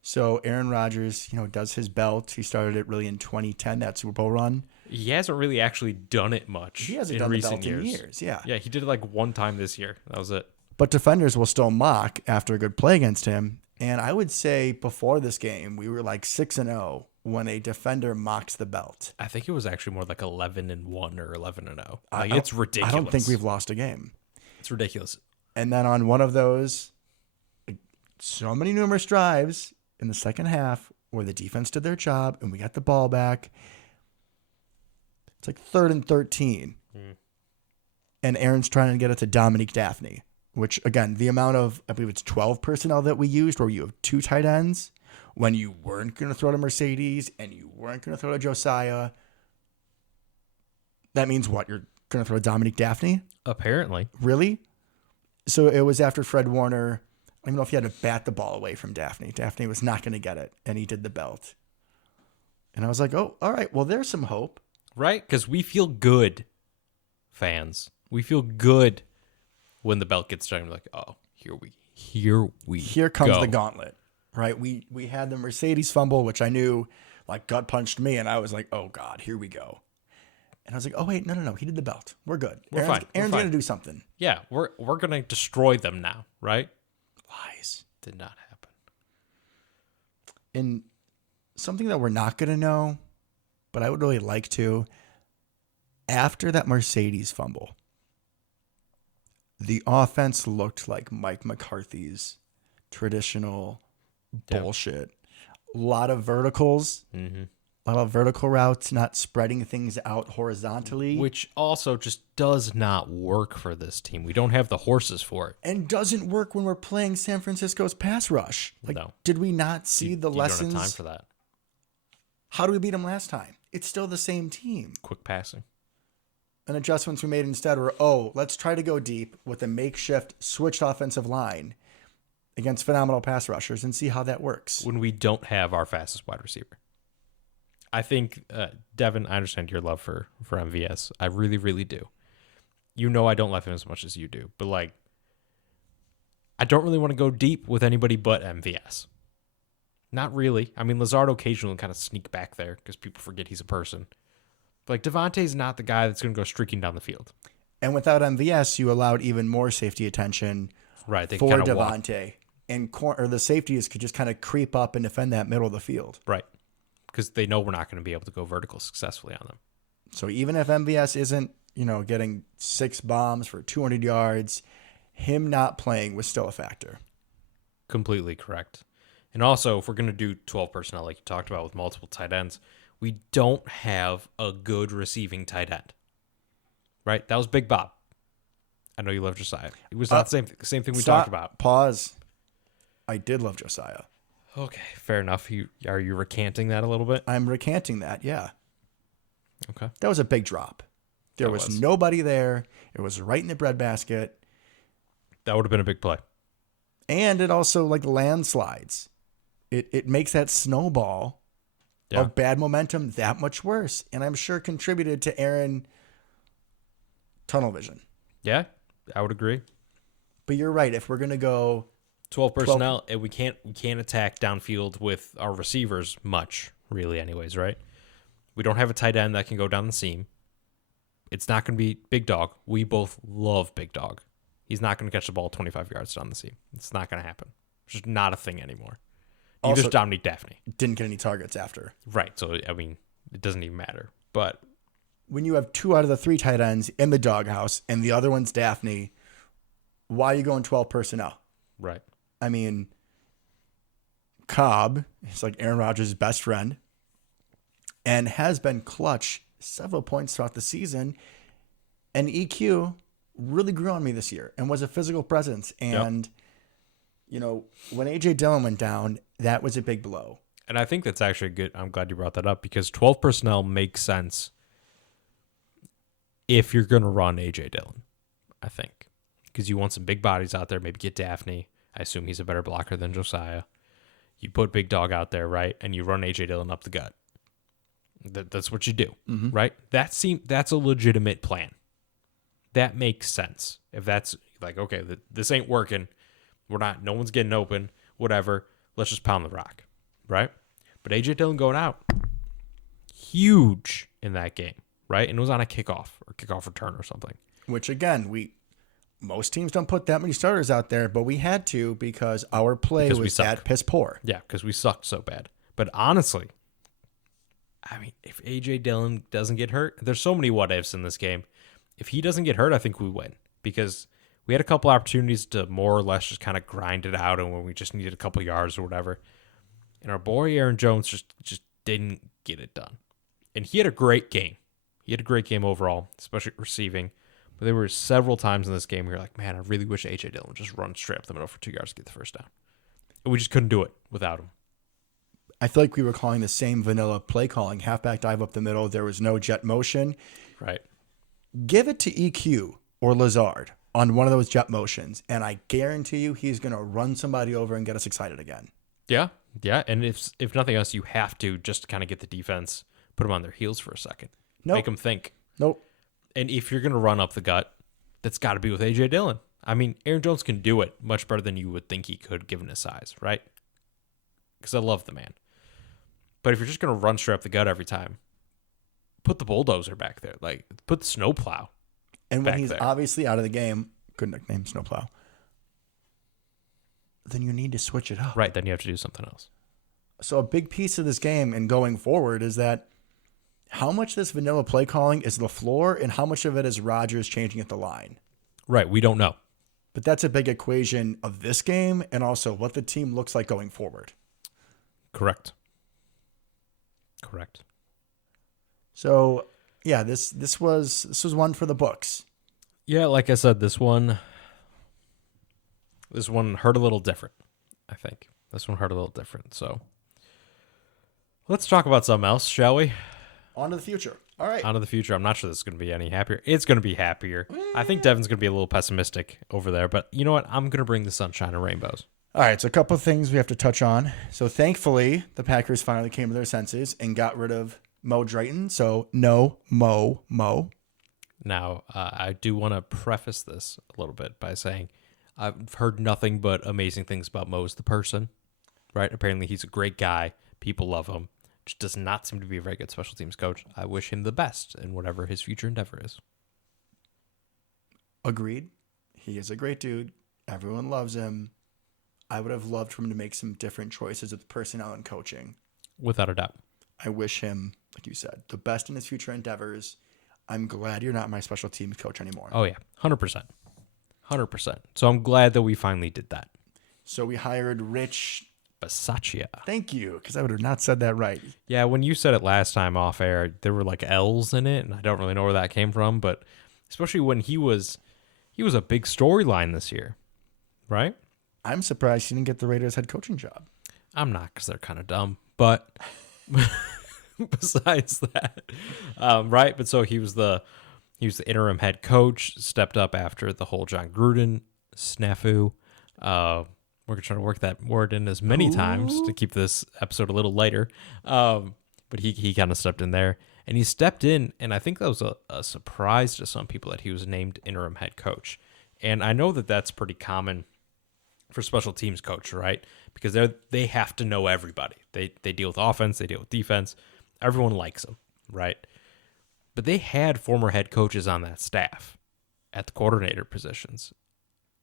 So Aaron Rodgers, does his belt. He started it really in 2010, that Super Bowl run. He hasn't really actually done it much. He hasn't done the belt in years. Yeah. Yeah, he did it like one time this year. That was it. But defenders will still mock after a good play against him. And I would say before this game, we were like 6-0 when a defender mocks the belt. I think it was actually more like 11-1 or 11-0. It's ridiculous. I don't think we've lost a game. It's ridiculous. And then on one of those, so many numerous drives in the second half where the defense did their job and we got the ball back. It's like 3rd and 13. And Aaron's trying to get it to Dominique Daphne, which, again, the amount of, I believe it's 12 personnel that we used where you have 2 tight ends when you weren't going to throw to Mercedes and you weren't going to throw to Josiah. That means what? You're going to throw to Dominique Daphne? Apparently. Really? So it was after Fred Warner. I don't even know if he had to bat the ball away from Daphne. Daphne was not going to get it, and he did the belt. And I was like, oh, all right, well, there's some hope. Right? Because we feel good fans. We feel good when the belt gets done. We're like, oh, here comes go. the gauntlet, right? We had the Mercedes fumble, which I knew like gut punched me, and I was like, oh God, here we go. And I was like, oh wait, no, he did the belt. We're good. We're fine. Aaron's gonna do something. Yeah, we're gonna destroy them now, right? Lies. Did not happen. And something that we're not gonna know, but I would really like to, after that Mercedes fumble, the offense looked like Mike McCarthy's traditional bullshit. A lot of verticals, a lot of vertical routes, not spreading things out horizontally. Which also just does not work for this team. We don't have the horses for it. And doesn't work when we're playing San Francisco's pass rush. Like, No. did we not see the lessons? You don't have time for that. How do we beat them last time? It's still the same team. Quick passing. And adjustments we made instead were, let's try to go deep with a makeshift switched offensive line against phenomenal pass rushers and see how that works. When we don't have our fastest wide receiver. I think, Devin, I understand your love for MVS. I really, really do. You know I don't love him as much as you do. But, like, I don't really want to go deep with anybody but MVS. Not really. I mean, Lazard occasionally kind of sneak back there because people forget he's a person. But, like, Devontae's not the guy that's going to go streaking down the field. And without MVS, you allowed even more safety attention for Devontae. And the safeties could just kind of creep up and defend that middle of the field. Right. Because they know we're not going to be able to go vertical successfully on them. So even if MVS isn't, getting 6 bombs for 200 yards, him not playing was still a factor. Completely correct. And also, if we're going to do 12 personnel like you talked about with multiple tight ends, we don't have a good receiving tight end. Right? That was Big Bob. I know you love Josiah. It was not the same thing we talked about. Pause. I did love Josiah. Okay, fair enough. Are you recanting that a little bit? I'm recanting that, yeah. Okay. That was a big drop. There was nobody there. It was right in the breadbasket. That would have been a big play. And it also, like, landslides. It makes that snowball of bad momentum that much worse. And I'm sure contributed to Aaron tunnel vision. Yeah, I would agree. But you're right. If we're going to go 12 personnel, and we can't attack downfield with our receivers much, really, anyways, right? We don't have a tight end that can go down the seam. It's not going to be Big Dog. We both love Big Dog. He's not going to catch the ball 25 yards down the seam. It's not going to happen. It's just not a thing anymore. You just dominate Daphne. Didn't get any targets after. Right. So, I mean, it doesn't even matter. But when you have 2 out of the 3 tight ends in the doghouse and the other one's Daphne, why are you going 12 personnel? Right. I mean, Cobb is like Aaron Rodgers' best friend and has been clutch several points throughout the season. And EQ really grew on me this year and was a physical presence. And, when A.J. Dillon went down, that was a big blow. And I think that's actually good. I'm glad you brought that up because 12 personnel makes sense if you're going to run A.J. Dillon, I think. Because you want some big bodies out there, maybe get Daphne. I assume he's a better blocker than Josiah. You put Big Dog out there, right? And you run A.J. Dillon up the gut. That's what you do, right? That's a legitimate plan. That makes sense. If that's like, okay, this ain't working. No one's getting open, whatever. Let's just pound the rock, right? But A.J. Dillon going out, huge in that game, right? And it was on a kickoff return or something. Which, again, most teams don't put that many starters out there, but we had to because our play was that piss poor. Yeah, because we sucked so bad. But honestly, I mean, if A.J. Dillon doesn't get hurt, there's so many what-ifs in this game. If he doesn't get hurt, I think we win because we had a couple opportunities to more or less just kind of grind it out and when we just needed a couple yards or whatever. And our boy Aaron Jones just didn't get it done. And he had a great game. He had a great game overall, especially receiving. But there were several times in this game where you're like, man, I really wish A.J. Dillon would just run straight up the middle for 2 yards to get the first down. And we just couldn't do it without him. I feel like we were calling the same vanilla play calling, halfback dive up the middle. There was no jet motion. Right. Give it to EQ or Lazard on one of those jet motions, and I guarantee you he's going to run somebody over and get us excited again. Yeah. And if nothing else, you have to just kind of get the defense, put them on their heels for a second. Nope. Make them think. Nope. And if you're going to run up the gut, that's got to be with A.J. Dillon. I mean, Aaron Jones can do it much better than you would think he could given his size, right? Because I love the man. But if you're just going to run straight up the gut every time, put the bulldozer back there. Like, put the snowplow. And when back he's there. obviously out of the game, good nickname, Snowplow, then you need to switch it up. Right, then you have to do something else. So a big piece of this game and going forward is that how much this vanilla play calling is LaFleur and how much of it is Rodgers changing at the line. Right, we don't know. But that's a big equation of this game and also what the team looks like going forward. Correct. So, yeah, this was one for the books. Yeah, like I said, this one hurt a little different, I think. This one hurt a little different. So let's talk about something else, shall we? On to the future. All right. On to the future. I'm not sure this is going to be any happier. It's going to be happier. I think Devin's going to be a little pessimistic over there, but you know what? I'm going to bring the sunshine and rainbows. All right, so a couple of things we have to touch on. So thankfully, the Packers finally came to their senses and got rid of Mo Drayton. So no Mo. Now, I do want to preface this a little bit by saying I've heard nothing but amazing things about Mo as the person, right? Apparently, he's a great guy. People love him. Just does not seem to be a very good special teams coach. I wish him the best in whatever his future endeavor is. Agreed. He is a great dude. Everyone loves him. I would have loved for him to make some different choices with personnel and coaching. Without a doubt. I wish him, like you said, the best in his future endeavors. I'm glad you're not my special teams coach anymore. Oh, yeah. 100%. 100%. So I'm glad that we finally did that. So we hired Rich Bisaccia. Thank you, because I would have not said that right. Yeah, when you said it last time off air, there were like L's in it, and I don't really know where that came from, but especially when he was a big storyline this year, right? I'm surprised he didn't get the Raiders head coaching job. I'm not, because they're kind of dumb, but besides that, right? But so he was the interim head coach, stepped up after the whole John Gruden snafu. We're going to try to work that word in as many times to keep this episode a little lighter. But he kind of stepped in there. And he stepped in, and I think that was a surprise to some people that he was named interim head coach. And I know that that's pretty common for special teams coach, right? Because they have to know everybody. They deal with offense, they deal with defense. Everyone likes them, right? But they had former head coaches on that staff at the coordinator positions.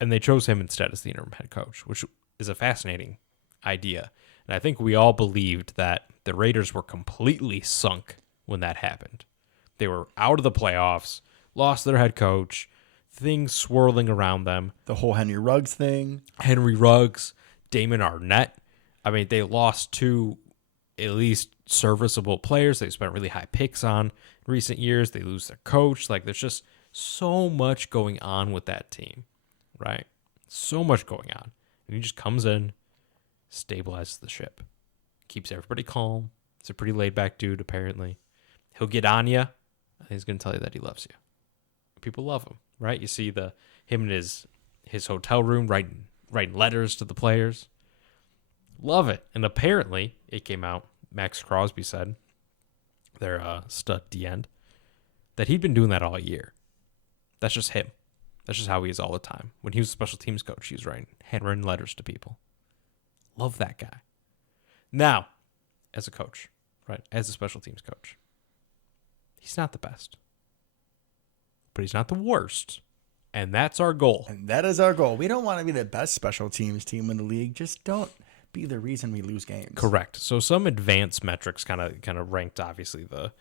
And they chose him instead as the interim head coach, which is a fascinating idea. And I think we all believed that the Raiders were completely sunk when that happened. They were out of the playoffs, lost their head coach, things swirling around them. The whole Henry Ruggs thing. Henry Ruggs, Damon Arnett. I mean, they lost two at least serviceable players they spent really high picks on in recent years. They lose their coach. Like, there's just so much going on with that team. Right? So much going on. And he just comes in, stabilizes the ship, keeps everybody calm. He's a pretty laid-back dude, apparently. He'll get on you, and he's going to tell you that he loves you. People love him, right? You see him in his hotel room writing letters to the players. Love it. And apparently, it came out, Max Crosby said, their stud D-end, that he'd been doing that all year. That's just him. That's just how he is all the time. When he was a special teams coach, he was handwritten letters to people. Love that guy. Now, as a coach, right, as a special teams coach, he's not the best. But he's not the worst. And that's our goal. And that is our goal. We don't want to be the best special teams team in the league. Just don't be the reason we lose games. Correct. So some advanced metrics kind of ranked, obviously, the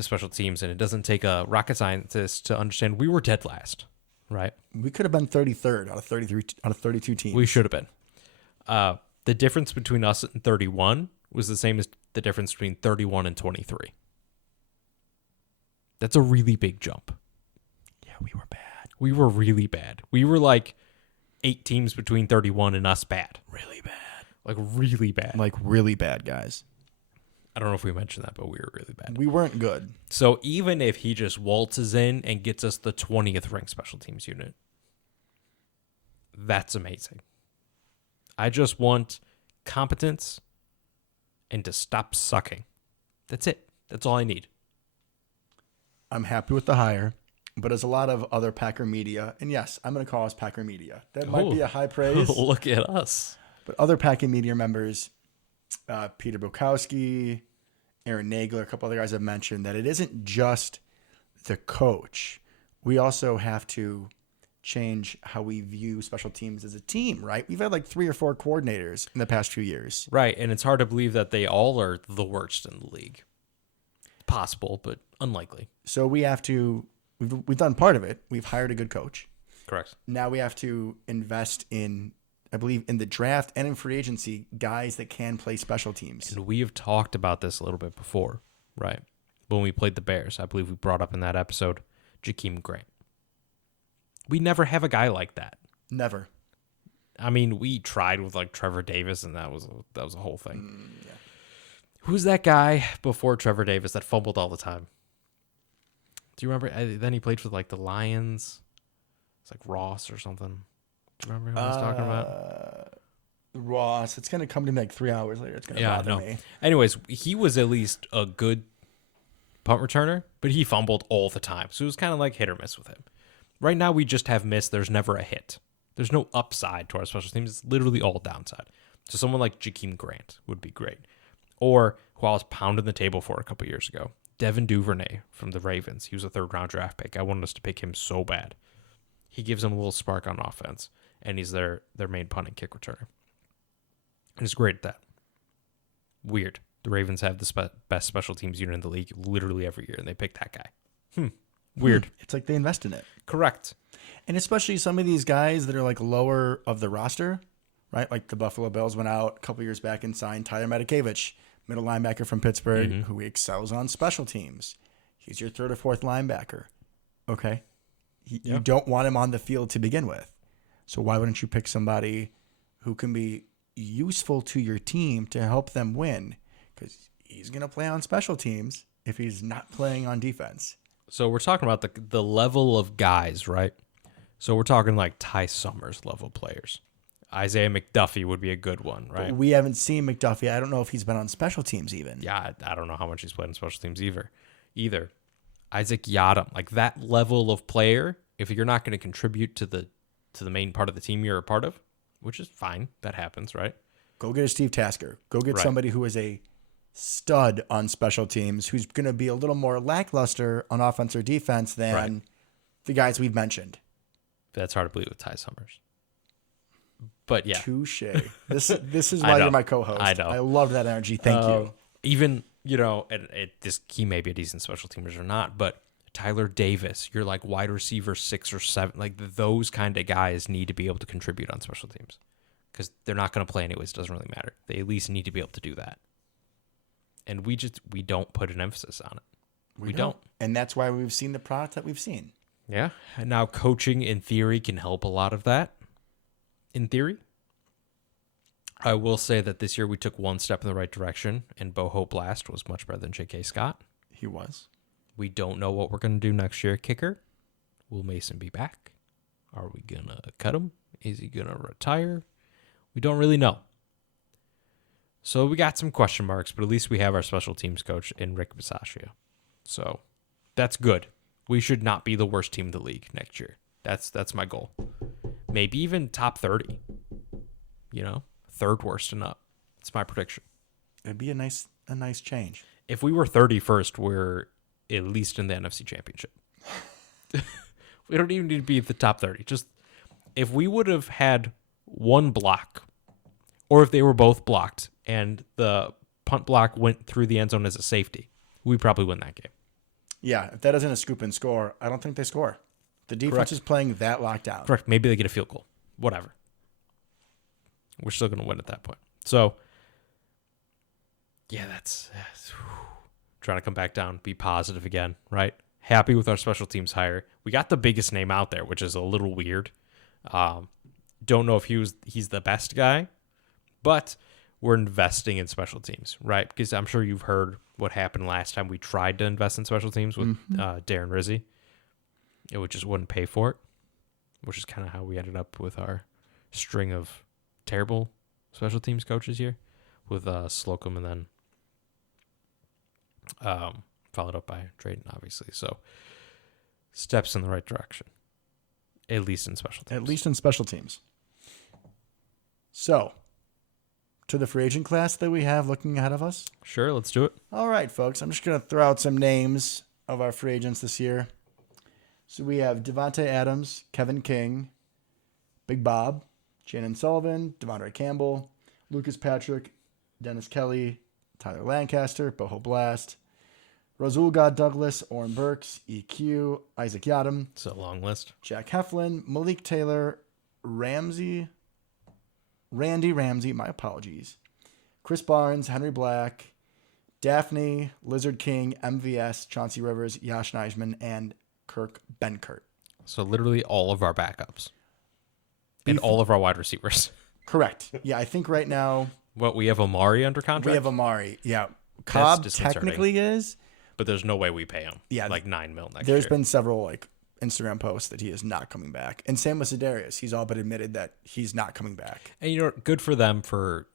special teams, and it doesn't take a rocket scientist to understand we were dead last. Right, we could have been 33rd out of 32 teams. We should have been. The difference between us and 31 was the same as the difference between 31 and 23. That's a really big jump. Yeah, we were bad. We were really bad. We were like 8 teams between 31 and us bad. Really bad. Like really bad. Like really bad, guys. I don't know if we mentioned that, but we were really bad. We weren't good. So even if he just waltzes in and gets us the 20th ranked special teams unit, that's amazing. I just want competence and to stop sucking. That's it. That's all I need. I'm happy with the hire. but as a lot of other Packer media, and yes, I'm going to call us Packer media. That might be a high praise. Look at us. But other Packer media members, Peter Bukowski, Aaron Nagler, a couple other guys have mentioned that it isn't just the coach. We also have to change how we view special teams as a team, right? We've had like 3 or 4 coordinators in the past few years. Right, and it's hard to believe that they all are the worst in the league. Possible, but unlikely. So we have to, we've done part of it. We've hired a good coach. Correct. Now we have to invest in, I believe, in the draft and in free agency, guys that can play special teams. And we have talked about this a little bit before, right? When we played the Bears, I believe we brought up in that episode Jakeem Grant. We never have a guy like that. Never. I mean, we tried with like Trevor Davis, and that was a whole thing. Yeah. Who's that guy before Trevor Davis that fumbled all the time? Do you remember? Then he played for like the Lions. It's like Ross or something. Do you remember who I was talking about? Ross. It's going to come to me like 3 hours later. It's going to bother me. Anyways, he was at least a good punt returner, but he fumbled all the time. So it was kind of like hit or miss with him. Right now, we just have miss. There's never a hit. There's no upside to our special teams. It's literally all downside. So someone like Jakeem Grant would be great. Or who I was pounding the table for a couple years ago, Devin Duvernay from the Ravens. He was a 3rd-round draft pick. I wanted us to pick him so bad. He gives them a little spark on offense, and he's their main punt and kick returner. And he's great at that. Weird. The Ravens have the best special teams unit in the league literally every year, and they pick that guy. Weird. It's like they invest in it. Correct. And especially some of these guys that are like lower of the roster, right? Like the Buffalo Bills went out a couple years back and signed Tyler Matakevich, middle linebacker from Pittsburgh, who excels on special teams. He's your 3rd or 4th linebacker. Okay. You don't want him on the field to begin with. So why wouldn't you pick somebody who can be useful to your team to help them win? Because he's going to play on special teams if he's not playing on defense. So we're talking about the level of guys, right? So we're talking like Ty Summers level players. Isaiah McDuffie would be a good one, right? But we haven't seen McDuffie. I don't know if he's been on special teams even. Yeah, I don't know how much he's played in special teams either. Isaac Yadam, like that level of player, if you're not going to contribute to the main part of the team you're a part of, which is fine, that happens, right? Go get a Steve Tasker. Go get somebody who is a stud on special teams, who's going to be a little more lackluster on offense or defense than the guys we've mentioned. That's hard to believe with Ty Summers. But yeah. Touche. This is why you're my co-host. I know. I love that energy. Thank you. Even, he may be a decent special teamers or not, but Tyler Davis, you're like wide receiver 6 or 7. Like those kind of guys need to be able to contribute on special teams because they're not going to play anyways. It doesn't really matter. They at least need to be able to do that. And we don't put an emphasis on it. We don't. And that's why we've seen the product that we've seen. Yeah. And now coaching in theory can help a lot of that. In theory. I will say that this year we took one step in the right direction, and Boho Blast was much better than J.K. Scott. He was. We don't know what we're going to do next year. Kicker. Will Mason be back? Are we going to cut him? Is he going to retire? We don't really know. So we got some question marks, but at least we have our special teams coach in Rick Bisaccia. So that's good. We should not be the worst team in the league next year. That's my goal. Maybe even top 30. 3rd worst and up. That's my prediction. It'd be a nice change. If we were 31st, we're at least in the NFC Championship. We don't even need to be at the top 30. Just if we would have had one block, or if they were both blocked and the punt block went through the end zone as a safety, we probably win that game. Yeah, if that isn't a scoop and score, I don't think they score. The defense is playing that lockdown. Correct. Maybe they get a field goal. Whatever. We're still going to win at that point. So, yeah, that's trying to come back down, be positive again, right? Happy with our special teams hire. We got the biggest name out there, which is a little weird. Don't know if he's the best guy, but we're investing in special teams, right? Because I'm sure you've heard what happened last time we tried to invest in special teams with Darren Rizzi. It just wouldn't pay for it, which is kind of how we ended up with our string of terrible special teams coaches here with Slocum and then followed up by Drayton, obviously. So steps in the right direction, at least in special teams. At least in special teams. So, to the free agent class that we have looking ahead of us. Sure, let's do it. All right, folks. I'm just going to throw out some names of our free agents this year. So we have Devontae Adams, Kevin King, Big Bob, Shannon Sullivan, Devondre Campbell, Lucas Patrick, Dennis Kelly, Tyler Lancaster, Boho Blast, Rasul God Douglas, Orrin Burks, EQ, Isaac Yadam, It's a long list. Jack Heflin, Malik Taylor, Randy Ramsey, my apologies, Chris Barnes, Henry Black, Daphne, Lizard King, MVS, Chauncey Rivers, Yash Neisman, and Kirk Benkert. So literally all of our backups. And all of our wide receivers. Correct. Yeah, I think right now What, we have Amari under contract? we have Amari. Yeah. Cobb disconcerting. technically is. But there's no way we pay him. Yeah, like $9 million next There's year. been several like Instagram posts that he is not coming back. And same with Za'Darius. He's all but admitted that he's not coming back. And you know, good for them for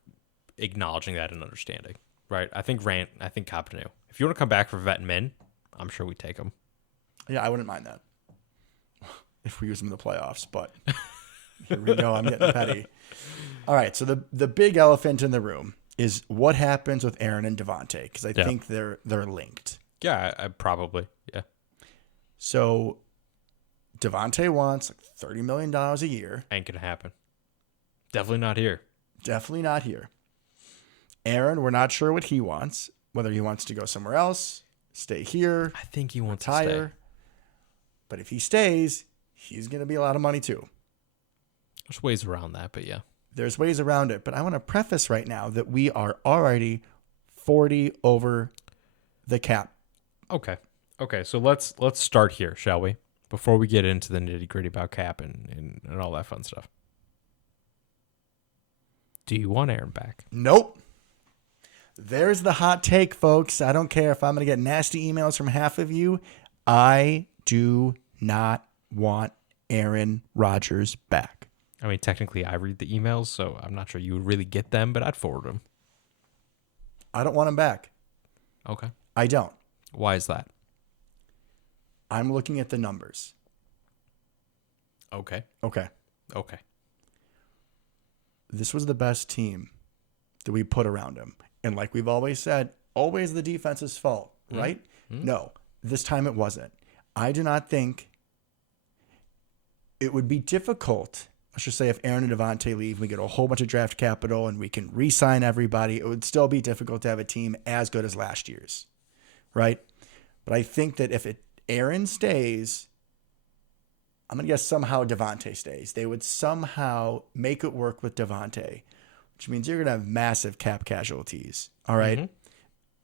acknowledging that and understanding, right? I think Cobb knew. If you want to come back for vet and min, I'm sure we take him. Yeah, I wouldn't mind that if we use him in the playoffs. But here we go. I'm getting petty. All right. So the big elephant in the room is what happens with Aaron and Devontae, because I think they're linked. Yeah, I probably. Yeah. So Devontae wants like $30 million a year. Ain't going to happen. Definitely not here. Definitely not here. Aaron, we're not sure what he wants, whether he wants to go somewhere else, stay here, I think he wants to retire. stay. But if he stays, he's going to be a lot of money too. There's ways around that, but yeah. There's ways around it. But I want to preface right now that we are already 40 over the cap. Okay. So let's start here, shall we? Before we get into the nitty-gritty about cap and all that fun stuff. Do you want Aaron back? Nope. There's the hot take, folks. I don't care if I'm going to get nasty emails from half of you. I do not want Aaron Rodgers back. I mean, technically, I read the emails, so I'm not sure you would really get them, but I'd forward them. I don't want him back. Okay. I don't. Why is that? I'm looking at the numbers. Okay. Okay. Okay. This was the best team that we put around him. And like we've always said, always the defense's fault, right? No, this time it wasn't. I do not think it would be difficult. Let's just say if Aaron and Devontae leave, we get a whole bunch of draft capital and we can re-sign everybody. It would still be difficult to have a team as good as last year's, right? But I think that if Aaron stays, I'm going to guess somehow Devontae stays. They would somehow make it work with Devontae, which means you're going to have massive cap casualties. All right.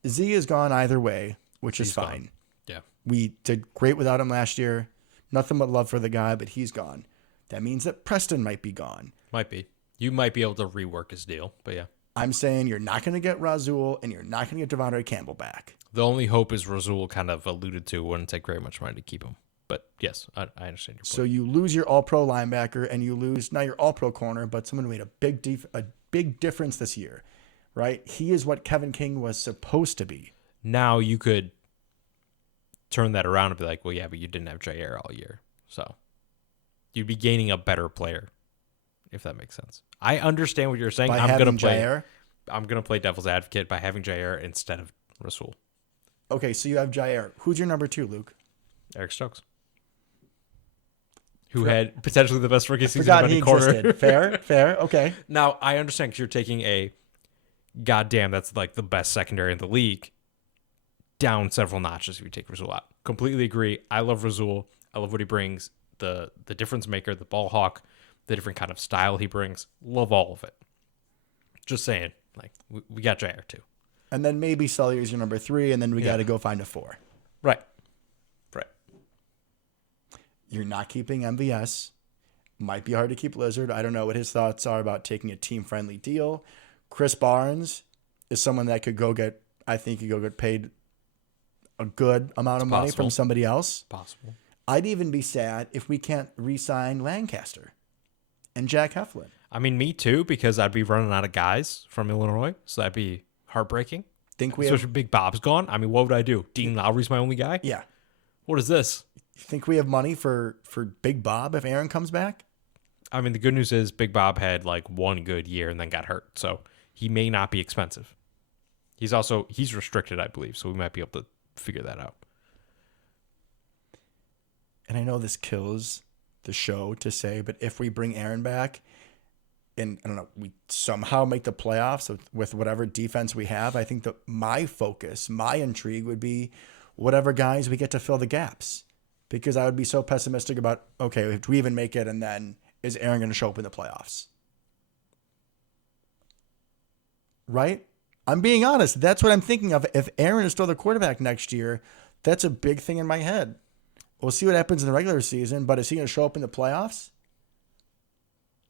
Z is gone either way, which is fine. Gone. Yeah. We did great without him last year. Nothing but love for the guy, but he's gone. That means that Preston might be gone. Might be. You might be able to rework his deal, but yeah. I'm saying you're not going to get Rasul and you're not going to get Devondre Campbell back. The only hope is Rasul kind of alluded to wouldn't take very much money to keep him. But yes, I understand your point. So you lose your all-pro linebacker and you lose not your all-pro corner, but someone who made a big difference this year, right? He is what Kevin King was supposed to be. Now you could turn that around and be like, well, yeah, but you didn't have Jair all year. So you'd be gaining a better player, if that makes sense. I understand what you're saying. By I'm having Jair? I'm gonna play devil's advocate by having Jair instead of Rasul. Okay, so you have Jair. Who's your number 2, Luke? Eric Stokes. Who had potentially the best rookie season Forgot of he any quarter. existed. Fair. Okay. Now, I understand because you're taking a goddamn, that's like the best secondary in the league down several notches if you take Rasul out. Completely agree. I love Rasul. I love what he brings. The difference maker, the ball hawk, the different kind of style he brings. Love all of it. Just saying, like, we got Jair too. And then maybe Sully is your number 3, and then we got to go find a 4. Right. You're not keeping MVS. Might be hard to keep Lizard. I don't know what his thoughts are about taking a team-friendly deal. Chris Barnes is someone that could go get, I think, paid a good amount of money from somebody else. Possible. I'd even be sad if we can't re-sign Lancaster and Jack Heflin. I mean, me too, because I'd be running out of guys from Illinois, so that'd be heartbreaking. Think we Especially if Big Bob's gone. I mean, what would I do? Dean Lowry's my only guy? Yeah. What is this? You think we have money for Big Bob if Aaron comes back? I mean, the good news is Big Bob had like one good year and then got hurt, so he may not be expensive. He's restricted, I believe, so we might be able to figure that out. And I know this kills the show to say, but if we bring Aaron back and I don't know, we somehow make the playoffs with whatever defense we have, I think that my focus, my intrigue would be whatever guys we get to fill the gaps. Because I would be so pessimistic about, okay, do we even make it? And then is Aaron going to show up in the playoffs? Right? I'm being honest. That's what I'm thinking of. If Aaron is still the quarterback next year, that's a big thing in my head. We'll see what happens in the regular season, but is he going to show up in the playoffs?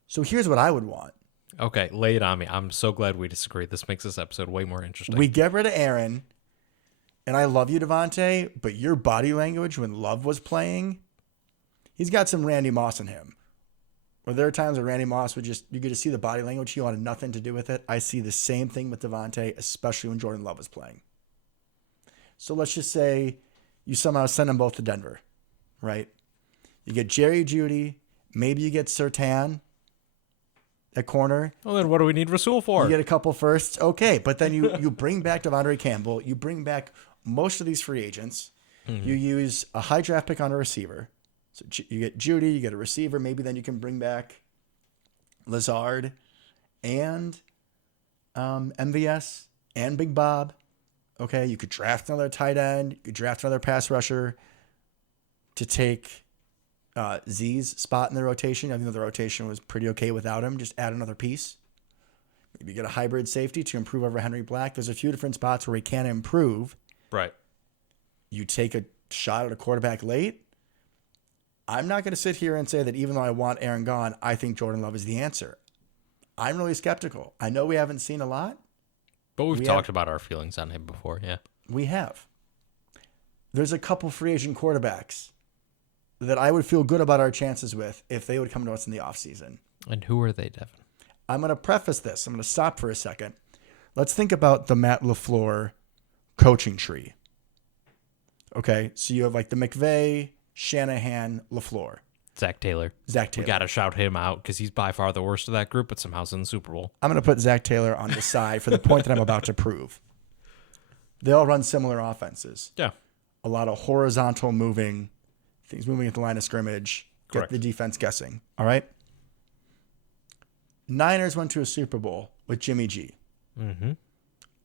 So here's what I would want. Okay, lay it on me. I'm so glad we disagree. This makes this episode way more interesting. We get rid of Aaron, and I love you, Devontae, but your body language when Love was playing, he's got some Randy Moss in him. Or there are times where Randy Moss would you get to see the body language. He wanted nothing to do with it. I see the same thing with Devontae, especially when Jordan Love was playing. So let's just say you somehow send them both to Denver, right? You get Jerry Jeudy. Maybe you get Surtain at corner. Well, then what do we need Rasul for? You get a couple firsts. Okay, but then you bring back Devondre Campbell. You bring back most of these free agents. Mm-hmm. You use a high draft pick on a receiver. So you get Jeudy, you get a receiver. Maybe then you can bring back Lazard and MVS and Big Bob. Okay, you could draft another tight end. You could draft another pass rusher to take Z's spot in the rotation. I think the rotation was pretty okay without him. Just add another piece. Maybe get a hybrid safety to improve over Henry Black. There's a few different spots where he can improve. Right. You take a shot at a quarterback late. I'm not going to sit here and say that even though I want Aaron gone, I think Jordan Love is the answer. I'm really skeptical. I know we haven't seen a lot. But we've talked about our feelings on him before, yeah. We have. There's a couple free agent quarterbacks that I would feel good about our chances with if they would come to us in the offseason. And who are they, Devin? I'm going to preface this. I'm going to stop for a second. Let's think about the Matt LaFleur coaching tree. Okay, so you have like the McVay, Shanahan, LaFleur. Zach Taylor. We got to shout him out because he's by far the worst of that group, but somehow he's in the Super Bowl. I'm going to put Zach Taylor on the side for the point that I'm about to prove. They all run similar offenses. Yeah. A lot of horizontal moving, things moving at the line of scrimmage, Correct. Get the defense guessing. All right? Niners went to a Super Bowl with Jimmy G. Mm-hmm.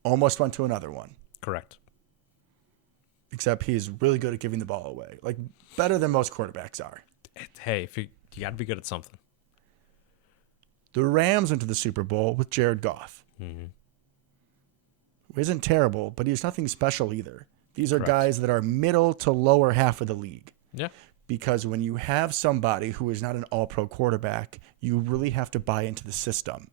Almost went to another one. Correct. Except he's really good at giving the ball away. Like, better than most quarterbacks are. Hey, if you got to be good at something. The Rams went to the Super Bowl with Jared Goff. Mm-hmm. Who isn't terrible, but he's nothing special either. These are Correct. guys that are middle to lower half of the league. Yeah. Because when you have somebody who is not an all-pro quarterback, you really have to buy into the system.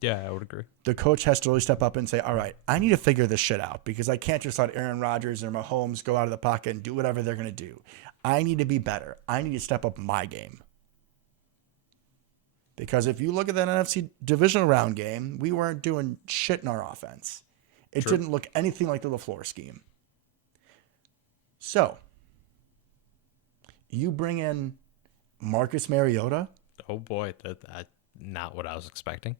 Yeah, I would agree. The coach has to really step up and say, all right, I need to figure this shit out because I can't just let Aaron Rodgers or Mahomes go out of the pocket and do whatever they're going to do. I need to be better. I need to step up my game. Because if you look at that NFC divisional round game, we weren't doing shit in our offense. It True. didn't look anything like the LaFleur scheme. So, you bring in Marcus Mariota. Oh, boy. That's not what I was expecting.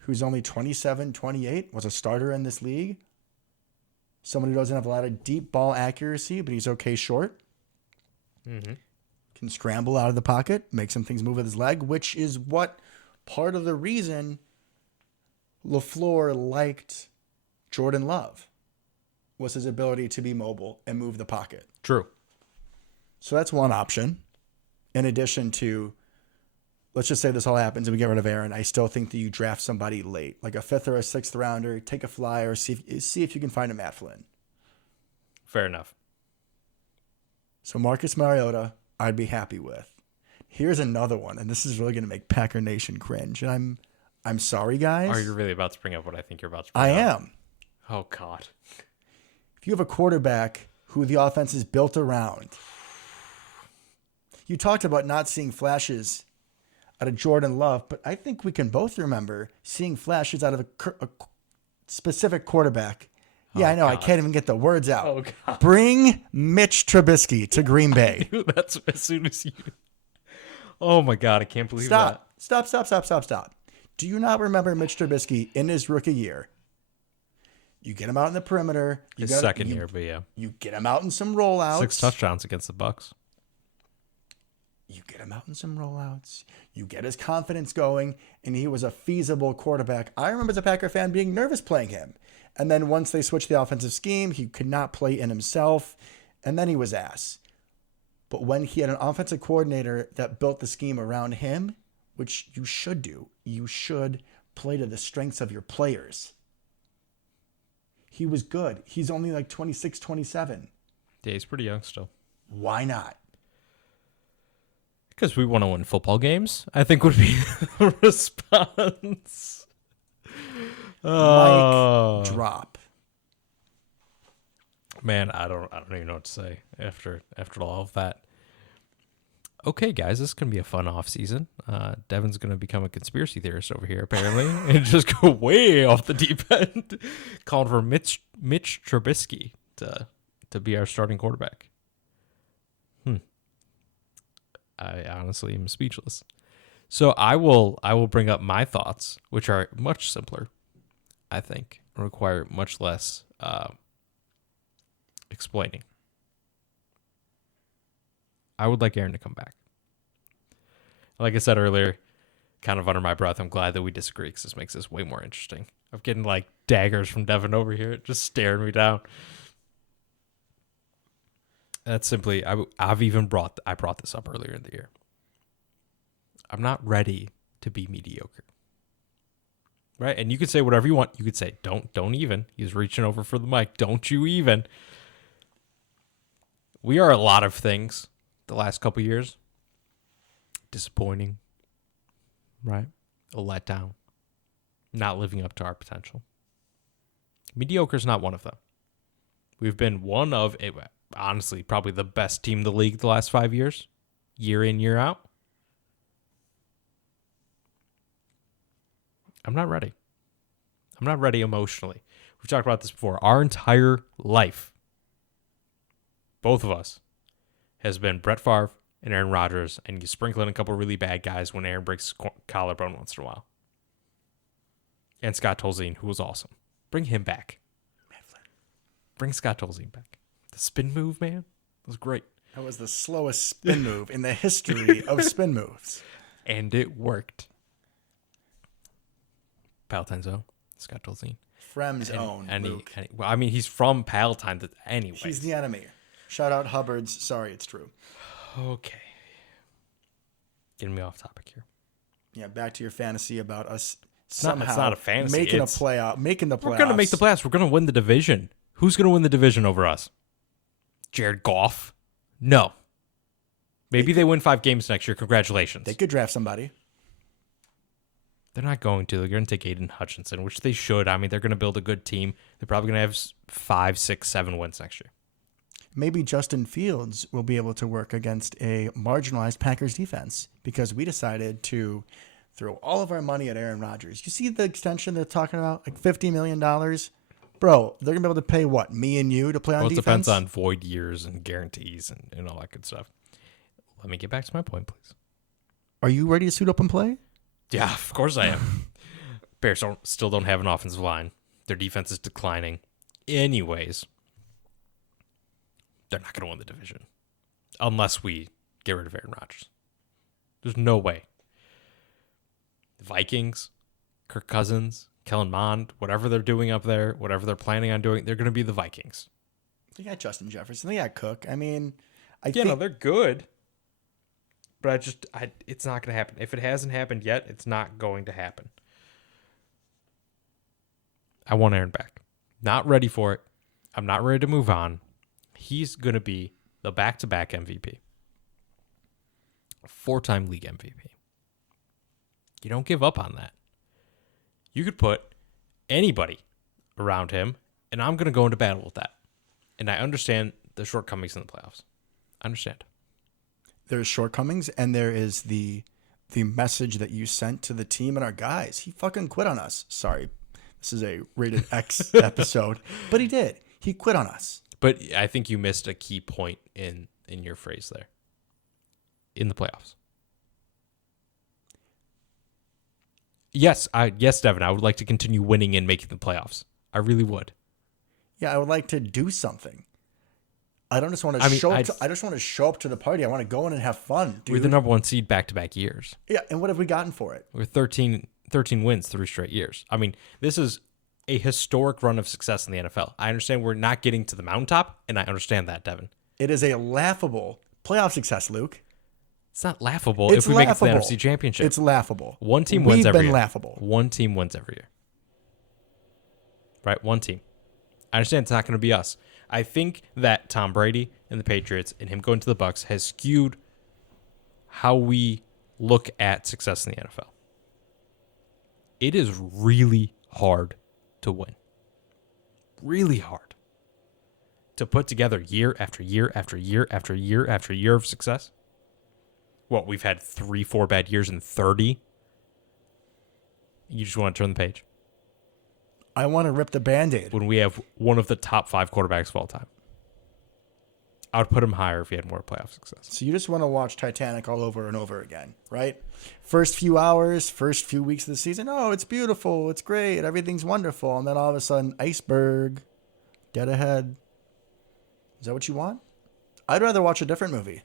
Who's only 27, 28, was a starter in this league. Someone who doesn't have a lot of deep ball accuracy, but he's okay short. Mm-hmm. Can scramble out of the pocket, make some things move with his leg, which is what part of the reason LaFleur liked Jordan Love was his ability to be mobile and move the pocket. True. So that's one option. In addition to, let's just say this all happens and we get rid of Aaron. I still think that you draft somebody late, like a 5th or a 6th rounder, take a flyer, see if you can find a Matt Flynn. Fair enough. So Marcus Mariota, I'd be happy with. Here's another one, and this is really going to make Packer Nation cringe. And I'm sorry, guys. Are you really about to bring up what I think you're about to bring I up? am. Oh, God. If you have a quarterback who the offense is built around, you talked about not seeing flashes out of Jordan Love, but I think we can both remember seeing flashes out of a specific quarterback Yeah, Oh, I know. I God. can't even get the words out. Oh, God. Bring Mitch Trubisky to Green Bay. That's as soon as you. Oh my God, I can't believe that. Stop. Do you not remember Mitch Trubisky in his rookie year? You get him out in the perimeter. His second year, but yeah. You get him out in some rollouts. 6 touchdowns against the Bucks. You get him out in some rollouts. You get his confidence going, and he was a feasible quarterback. I remember as a Packer fan being nervous playing him. And then once they switched the offensive scheme, he could not play in himself, and then he was ass. But when he had an offensive coordinator that built the scheme around him, which you should do, you should play to the strengths of your players. He was good. He's only like 26, 27. Yeah, he's pretty young still. Why not? Because we want to win football games, I think would be the response. Mic drop. Man, I don't even know what to say after all of that. Okay, guys, this is gonna be a fun offseason. Devin's gonna become a conspiracy theorist over here, apparently, and just go way off the deep end, calling for Mitch Trubisky to be our starting quarterback. I honestly am speechless. So I will bring up my thoughts, which are much simpler, I think, and require much less explaining. I would like Aaron to come back. Like I said earlier, kind of under my breath, I'm glad that we disagree because this makes this way more interesting. I'm getting like daggers from Devin over here, just staring me down. That's simply, I brought this up earlier in the year. I'm not ready to be mediocre. Right? And you could say whatever you want. You could say, don't even. He's reaching over for the mic. Don't you even. We are a lot of things the last couple years. Disappointing. Right? A letdown. Not living up to our potential. Mediocre is not one of them. We've been one of, honestly, probably the best team in the league the last 5 years. Year in, year out. I'm not ready. I'm not ready emotionally. We've talked about this before. Our entire life, both of us, has been Brett Favre and Aaron Rodgers, and you sprinkle in a couple really bad guys when Aaron breaks his collarbone once in a while. And Scott Tolzien, who was awesome. Bring him back. Bring Scott Tolzien back. The spin move, man, was great. That was the slowest spin move in the history of spin moves. And it worked. Palatine Zone, Scott Tolzien. Frem's own Luke. Well, I mean, he's from Palatine anyway. He's the enemy. Shout out Hubbard's. Sorry, it's true. Okay. Getting me off topic here. Yeah, back to your fantasy about us it's not a fantasy. Making the playoffs. We're going to make the playoffs. We're going to win the division. Who's going to win the division over us? Jared Goff? No. Maybe they win 5 games next year. Congratulations. They could draft somebody. They're not going to. They're going to take Aiden Hutchinson, which they should. I mean, they're going to build a good team. They're probably going to have 5, 6, 7 wins next year. Maybe Justin Fields will be able to work against a marginalized Packers defense because we decided to throw all of our money at Aaron Rodgers. You see the extension they're talking about? Like $50 million? Bro, they're going to be able to pay what? Me and you to play on defense? It depends on void years and guarantees and all that good stuff. Let me get back to my point, please. Are you ready to suit up and play? Yeah, of course I am. Bears still don't have an offensive line. Their defense is declining. Anyways, they're not going to win the division unless we get rid of Aaron Rodgers. There's no way. The Vikings, Kirk Cousins, Kellen Mond, whatever they're doing up there, whatever they're planning on doing, they're going to be the Vikings. They got Justin Jefferson. They got Cook. I mean, I think... No, they're good. But it's not going to happen. If it hasn't happened yet, it's not going to happen. I want Aaron back. Not ready for it. I'm not ready to move on. He's going to be the back-to-back MVP. 4-time league MVP. You don't give up on that. You could put anybody around him, and I'm going to go into battle with that. And I understand the shortcomings in the playoffs. I understand. There's shortcomings, and there is the message that you sent to the team and our guys. He fucking quit on us. Sorry, This is a rated X episode. But he did. He quit on us. But I think you missed a key point in your phrase there. In the playoffs. Yes, Devin, I would like to continue winning and making the playoffs. I really would. Yeah, I would like to do something. I don't just want to show up. I just want to show up to the party. I want to go in and have fun, dude. We're the number 1 seed back-to-back years. Yeah, and what have we gotten for it? We're 13 wins 3 straight years. I mean, this is a historic run of success in the NFL. I understand we're not getting to the mountaintop, and I understand that, Devin. It is a laughable playoff success, Luke. It's not laughable if we make it to the NFC Championship. It's laughable. One team wins every year. We've been laughable. One team wins every year. Right? One team. I understand it's not going to be us. I think that Tom Brady and the Patriots and him going to the Bucs has skewed how we look at success in the NFL. It is really hard to win. Really hard. To put together year after year after year after year after year of success. What, we've had 3-4 bad years in 30? You just want to turn the page? I want to rip the Band-Aid. When we have one of the top 5 quarterbacks of all time. I would put him higher if he had more playoff success. So you just want to watch Titanic all over and over again, right? First few hours, first few weeks of the season, oh, it's beautiful, it's great, everything's wonderful. And then all of a sudden, iceberg, dead ahead. Is that what you want? I'd rather watch a different movie.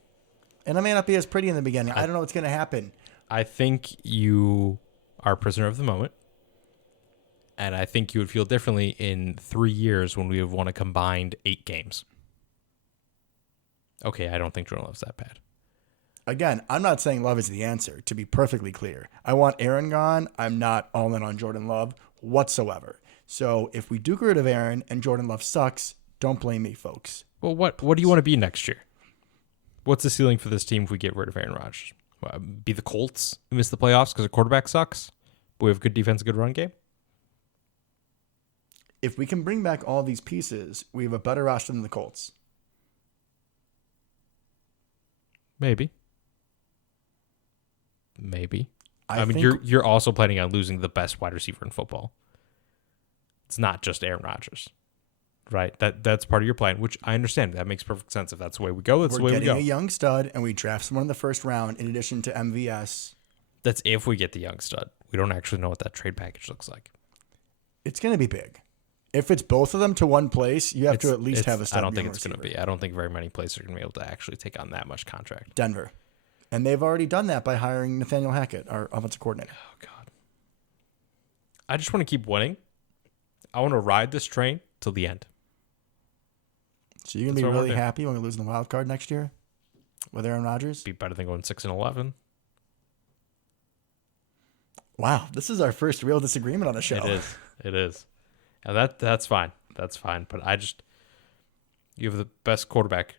And it may not be as pretty in the beginning. I don't know what's going to happen. I think you are a prisoner of the moment. And I think you would feel differently in 3 years when we have won a combined 8 games. Okay, I don't think Jordan Love's that bad. Again, I'm not saying Love is the answer, to be perfectly clear. I want Aaron gone. I'm not all in on Jordan Love whatsoever. So if we do get rid of Aaron and Jordan Love sucks, don't blame me, folks. Well, what do you want to be next year? What's the ceiling for this team if we get rid of Aaron Rodgers? Be the Colts who miss the playoffs because the quarterback sucks, but we have good defense, good run game? If we can bring back all these pieces, we have a better roster than the Colts. Maybe. I mean, you're also planning on losing the best wide receiver in football. It's not just Aaron Rodgers, right? That's part of your plan, which I understand. That makes perfect sense. If that's the way we go, that's the way we go. We're getting a young stud, and we draft someone in the first round in addition to MVS. That's if we get the young stud. We don't actually know what that trade package looks like. It's going to be big. If it's both of them to one place, you have to at least have a stud. I don't think it's going to be. I don't think very many places are going to be able to actually take on that much contract. Denver. And they've already done that by hiring Nathaniel Hackett, our offensive coordinator. Oh, God. I just want to keep winning. I want to ride this train till the end. So you're going to be really happy when we lose in the wild card next year with Aaron Rodgers? Be better than going 6-11. Wow, this is our first real disagreement on the show. It is. Now that's fine. That's fine. But you have the best quarterback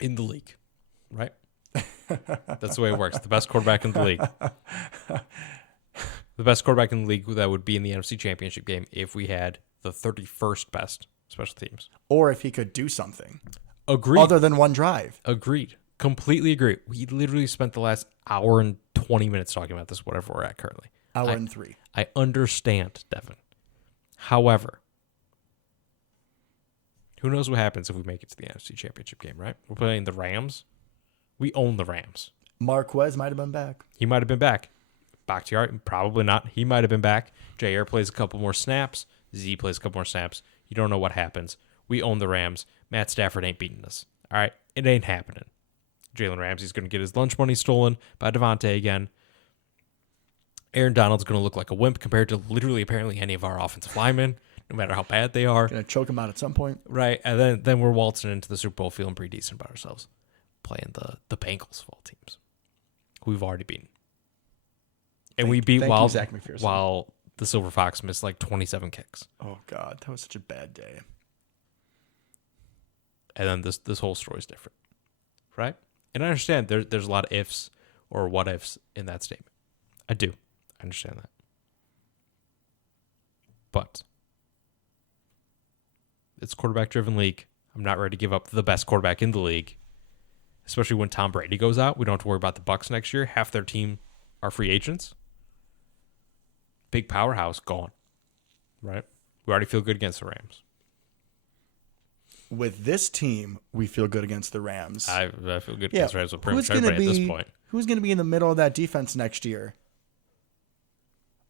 in the league, right? That's the way it works. The best quarterback in the league. The best quarterback in the league that would be in the NFC Championship game if we had the 31st best special teams. Or if he could do something. Agreed. Other than one drive. Agreed. Completely agree. We literally spent the last hour and 20 minutes talking about this, whatever we're at currently. Hour and 3. I understand, Devin. However, who knows what happens if we make it to the NFC Championship game, right? We're playing the Rams. We own the Rams. Marquez might have been back. He might have been back. Bakhtiari, probably not. He might have been back. Jair plays a couple more snaps. Z plays a couple more snaps. You don't know what happens. We own the Rams. Matt Stafford ain't beating us. All right? It ain't happening. Jalen Ramsey's going to get his lunch money stolen by Devontae again. Aaron Donald's going to look like a wimp compared to literally apparently any of our offensive linemen, no matter how bad they are. Going to choke him out at some point. Right. And then we're waltzing into the Super Bowl feeling pretty decent about ourselves. Playing the Bengals of all teams, who we've already beaten. And we beat while the Silver Fox missed like 27 kicks. Oh, God. That was such a bad day. And then this whole story is different. Right? And I understand there's a lot of ifs or what ifs in that statement. I do. I understand that. But it's a quarterback-driven league. I'm not ready to give up the best quarterback in the league, especially when Tom Brady goes out. We don't have to worry about the Bucs next year. Half their team are free agents. big powerhouse gone. Right? We already feel good against the Rams. With this team, we feel good against the Rams. I feel good against the Rams with pretty who's much gonna everybody be, at this point. Who's going to be in the middle of that defense next year?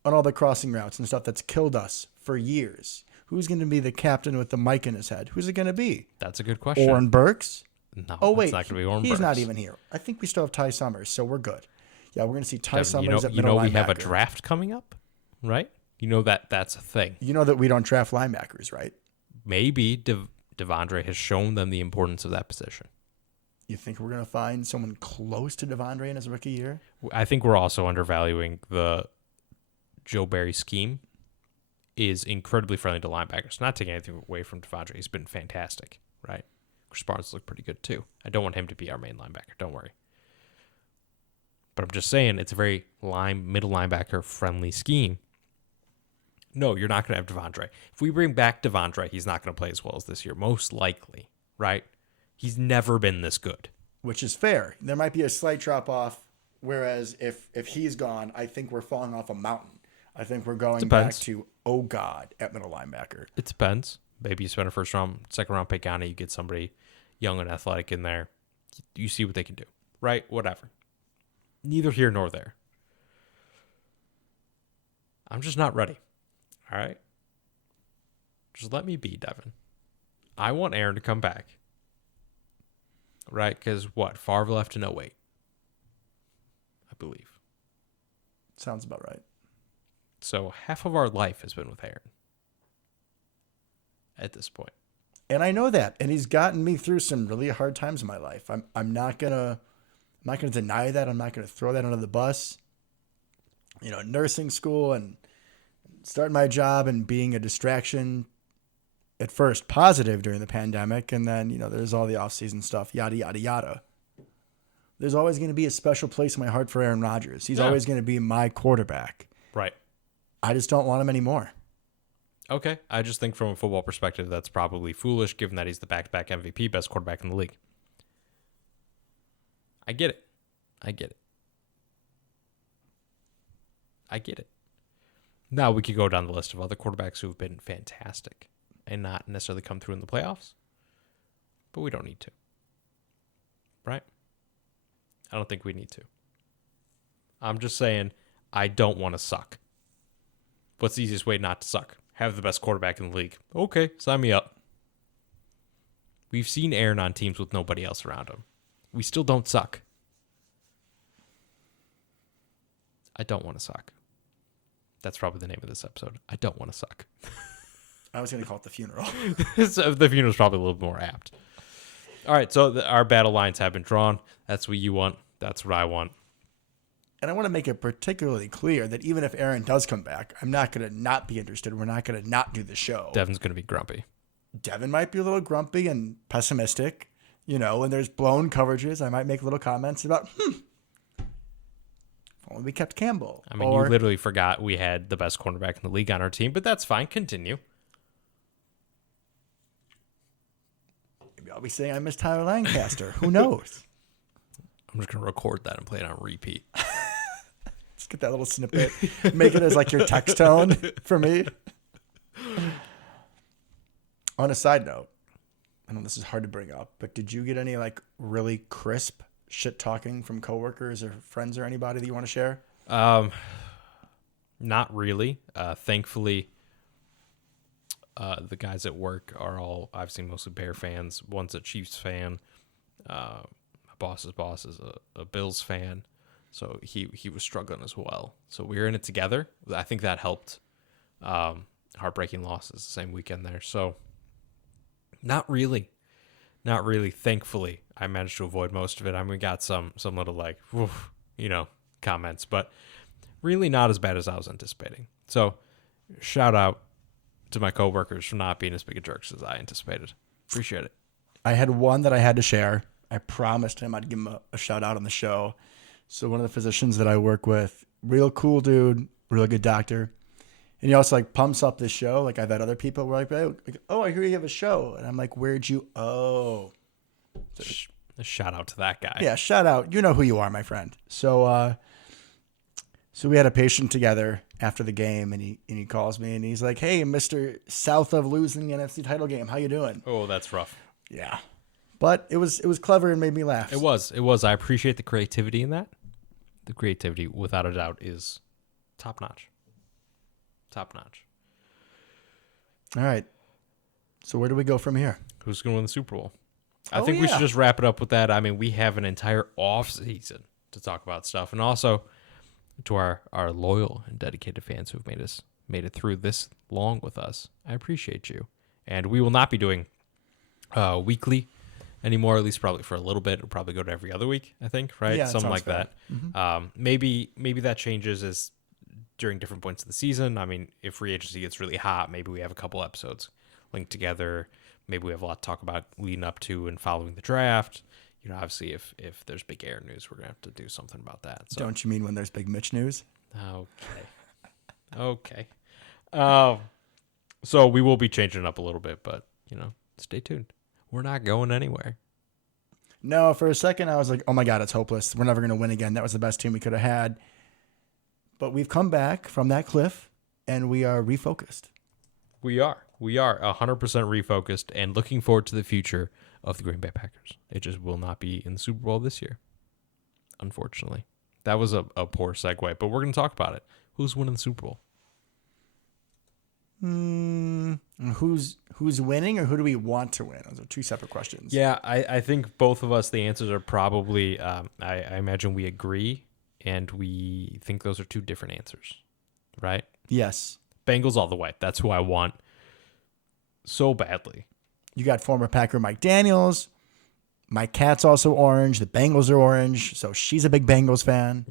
On all the crossing routes and stuff that's killed us for years. Who's going to be the captain with the mic in his head? Who's it going to be? That's a good question. Oren Burks? No, Oh, wait. it's not going to be Oren Burks. He's not even here. I think we still have Ty Summers, so we're good. Yeah, we're going to see Ty Devin, Summers at you middle know we linebacker. have a draft coming up, right? You know that's a thing. You know that we don't draft linebackers, right? Maybe Devondre has shown them the importance of that position. You think we're going to find someone close to Devondre in his rookie year? I think we're also undervaluing the Joe Barry scheme is incredibly friendly to linebackers. Not taking anything away from Devondre. He's been fantastic, right? Chris Barnes looked pretty good too. I don't want him to be our main linebacker. Don't worry. But I'm just saying it's a very middle linebacker friendly scheme. No, you're not going to have Devondre. If we bring back Devondre, he's not going to play as well as this year, most likely, right? He's never been this good. Which is fair. There might be a slight drop off, whereas if he's gone, I think we're falling off a mountain. I think we're going back to, oh God, at middle linebacker. It depends. Maybe you spend a second round pick on it, you get somebody young and athletic in there. You see what they can do, right? Whatever. Neither here nor there. I'm just not ready. All right? Just let me be, Devin. I want Aaron to come back. Right? Because what? Favre left in 08. I believe. Sounds about right. So half of our life has been with Aaron. At this point. And I know that. And he's gotten me through some really hard times in my life. I'm not gonna deny that. I'm not gonna throw that under the bus. You know, nursing school and starting my job and being a distraction at first positive during the pandemic, and then, you know, there's all the off-season stuff, yada, yada, yada. There's always going to be a special place in my heart for Aaron Rodgers. He's always going to be my quarterback. Right. I just don't want him anymore. Okay. I just think from a football perspective, that's probably foolish, given that he's the back-to-back MVP, best quarterback in the league. I get it. Now we could go down the list of other quarterbacks who have been fantastic and not necessarily come through in the playoffs, but we don't need to. Right? I don't think we need to. I'm just saying I don't want to suck. What's the easiest way not to suck? Have the best quarterback in the league. Okay, sign me up. We've seen Aaron on teams with nobody else around him. We still don't suck. I don't want to suck. That's probably the name of this episode. I don't want to suck. I was going to call it the funeral. So the funeral's probably a little more apt. All right, so our battle lines have been drawn. That's what you want. That's what I want. And I want to make it particularly clear that even if Aaron does come back, I'm not going to not be interested. We're not going to not do the show. Devin's going to be grumpy. Devin might be a little grumpy and pessimistic. You know, when there's blown coverages, I might make little comments about, if only we kept Campbell. I mean, you literally forgot we had the best cornerback in the league on our team, but that's fine. Continue. Maybe I'll be saying I miss Tyler Lancaster. Who knows? I'm just going to record that and play it on repeat. Let's get that little snippet. Make it as like your text tone for me. On a side note, I know this is hard to bring up, but did you get any like really crisp shit talking from coworkers or friends or anybody that you want to share? Not really. Thankfully, the guys at work are all obviously mostly Bear fans. One's a Chiefs fan. My boss's boss is a Bills fan, so he was struggling as well. So we were in it together. I think that helped. Heartbreaking losses the same weekend there. So not really. Thankfully, I managed to avoid most of it. I mean, we got some little like, comments, but really not as bad as I was anticipating. So shout out to my coworkers for not being as big a jerks as I anticipated. Appreciate it. I had one that I had to share. I promised him I'd give him a shout out on the show. So one of the physicians that I work with, real cool dude, real good doctor. And he also like pumps up the show. Like I've had other people were like, oh, I hear you have a show. And I'm like, where'd you, so, A shout out to that guy. Yeah, shout out. You know who you are, my friend. So So we had a patient together after the game, and he calls me, and he's like, "Hey, Mister South of losing the NFC title game, how you doing?" Oh, that's rough. Yeah, but it was clever and made me laugh. It was. I appreciate the creativity in that. The creativity, without a doubt, is top notch. Top notch. All right. So where do we go from here? Who's going to win the Super Bowl? I think we should just wrap it up with that. I mean, we have an entire off season to talk about stuff, and also to our loyal and dedicated fans who've made it through this long with us. I appreciate you, and we will not be doing weekly anymore. At least probably for a little bit. We'll probably go to every other week. I think, right? Yeah, Something like fair. that. Maybe that changes as during different points of the season. I mean, if free agency gets really hot, maybe we have a couple episodes linked together. Maybe we have a lot to talk about leading up to and following the draft. You know, obviously, if there's big air news, we're going to have to do something about that. So. Don't you mean when there's big Mitch news? Okay. So we will be changing it up a little bit, but, stay tuned. We're not going anywhere. No, for a second, I was like, oh my God, it's hopeless. We're never going to win again. That was the best team we could have had. But we've come back from that cliff, and we are refocused. We are 100% refocused and looking forward to the future of the Green Bay Packers. It just will not be in the Super Bowl this year, unfortunately. That was a poor segue, but we're going to talk about it. Who's winning the Super Bowl? Who's winning, or who do we want to win? Those are two separate questions. Yeah, I think both of us, the answers are probably, I imagine we agree, and we think those are two different answers, right? Yes. Bengals all the way. That's who I want so badly. You got former Packer Mike Daniels. My cat's also orange. The Bengals are orange, so she's a big Bengals fan.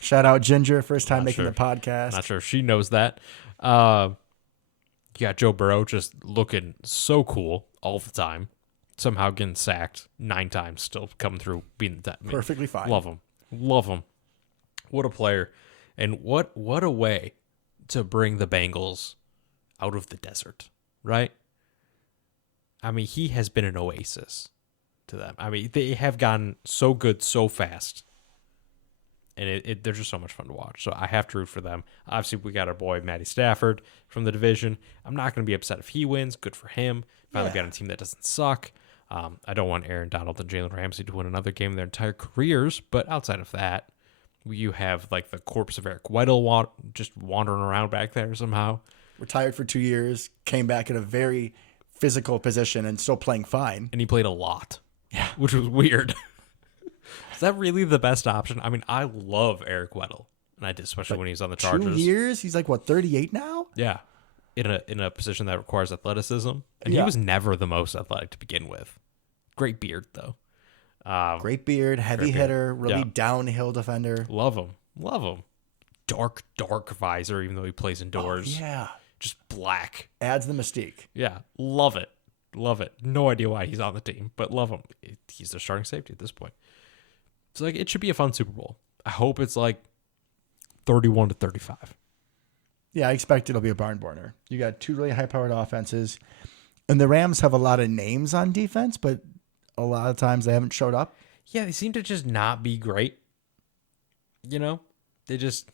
Shout out Ginger, first time making the podcast. Not sure if she knows that. You got Joe Burrow just looking so cool all the time. Somehow getting sacked 9 times, still coming through, being the perfectly fine. Love him. What a player, and what a way to bring the Bengals out of the desert, right? I mean, he has been an oasis to them. I mean, they have gotten so good so fast, and they're just so much fun to watch. So I have to root for them. Obviously, we got our boy Matty Stafford from the division. I'm not going to be upset if he wins. Good for him. Finally got a team that doesn't suck. I don't want Aaron Donald and Jalen Ramsey to win another game in their entire careers, but outside of that, you have like the corpse of Eric Weddle just wandering around back there somehow. Retired for 2 years, came back in a very physical position and still playing fine. And he played a lot. Yeah. Which was weird. Is that really the best option? I mean, I love Eric Weddle. And I did, especially when he's on the Chargers. 2 years? He's like, what, 38 now? Yeah. In a position that requires athleticism. And he was never the most athletic to begin with. Great beard, though. Great beard, heavy hitter, really downhill defender. Love him. Dark visor, even though he plays indoors. Oh, yeah. Just black. Adds the mystique. Yeah. Love it. No idea why he's on the team, but love him. He's their starting safety at this point. It's like, it should be a fun Super Bowl. I hope it's like 31-35. Yeah, I expect it'll be a barn burner. You got two really high-powered offenses, and the Rams have a lot of names on defense, but a lot of times they haven't showed up. Yeah, they seem to just not be great. You know, they just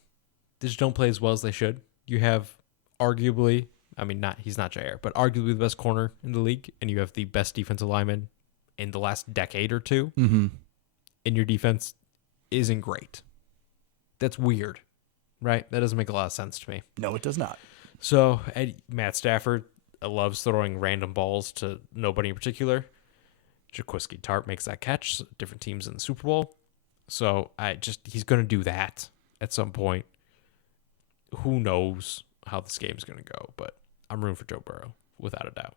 don't play as well as they should. You have arguably, I mean, he's not Jair, but arguably the best corner in the league, and you have the best defensive lineman in the last decade or two, and your defense isn't great. That's weird, right? That doesn't make a lot of sense to me. No, it does not. So, Matt Stafford loves throwing random balls to nobody in particular. Jaquiski Tartt makes that catch. So different teams in the Super Bowl. So he's going to do that at some point. Who knows how this game's going to go, but I'm rooting for Joe Burrow without a doubt.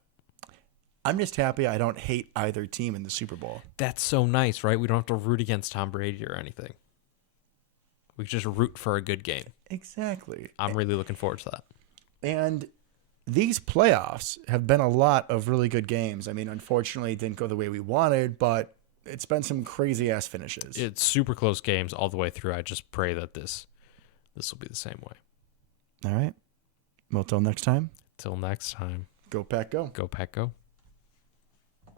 I'm just happy I don't hate either team in the Super Bowl. That's so nice, right? We don't have to root against Tom Brady or anything. We just root for a good game. Exactly. I'm really looking forward to that. And these playoffs have been a lot of really good games. I mean, unfortunately, it didn't go the way we wanted, but it's been some crazy-ass finishes. It's super close games all the way through. I just pray that this will be the same way. All right. Well, till next time. Till next time. Go Pack, go. Go Pack, go.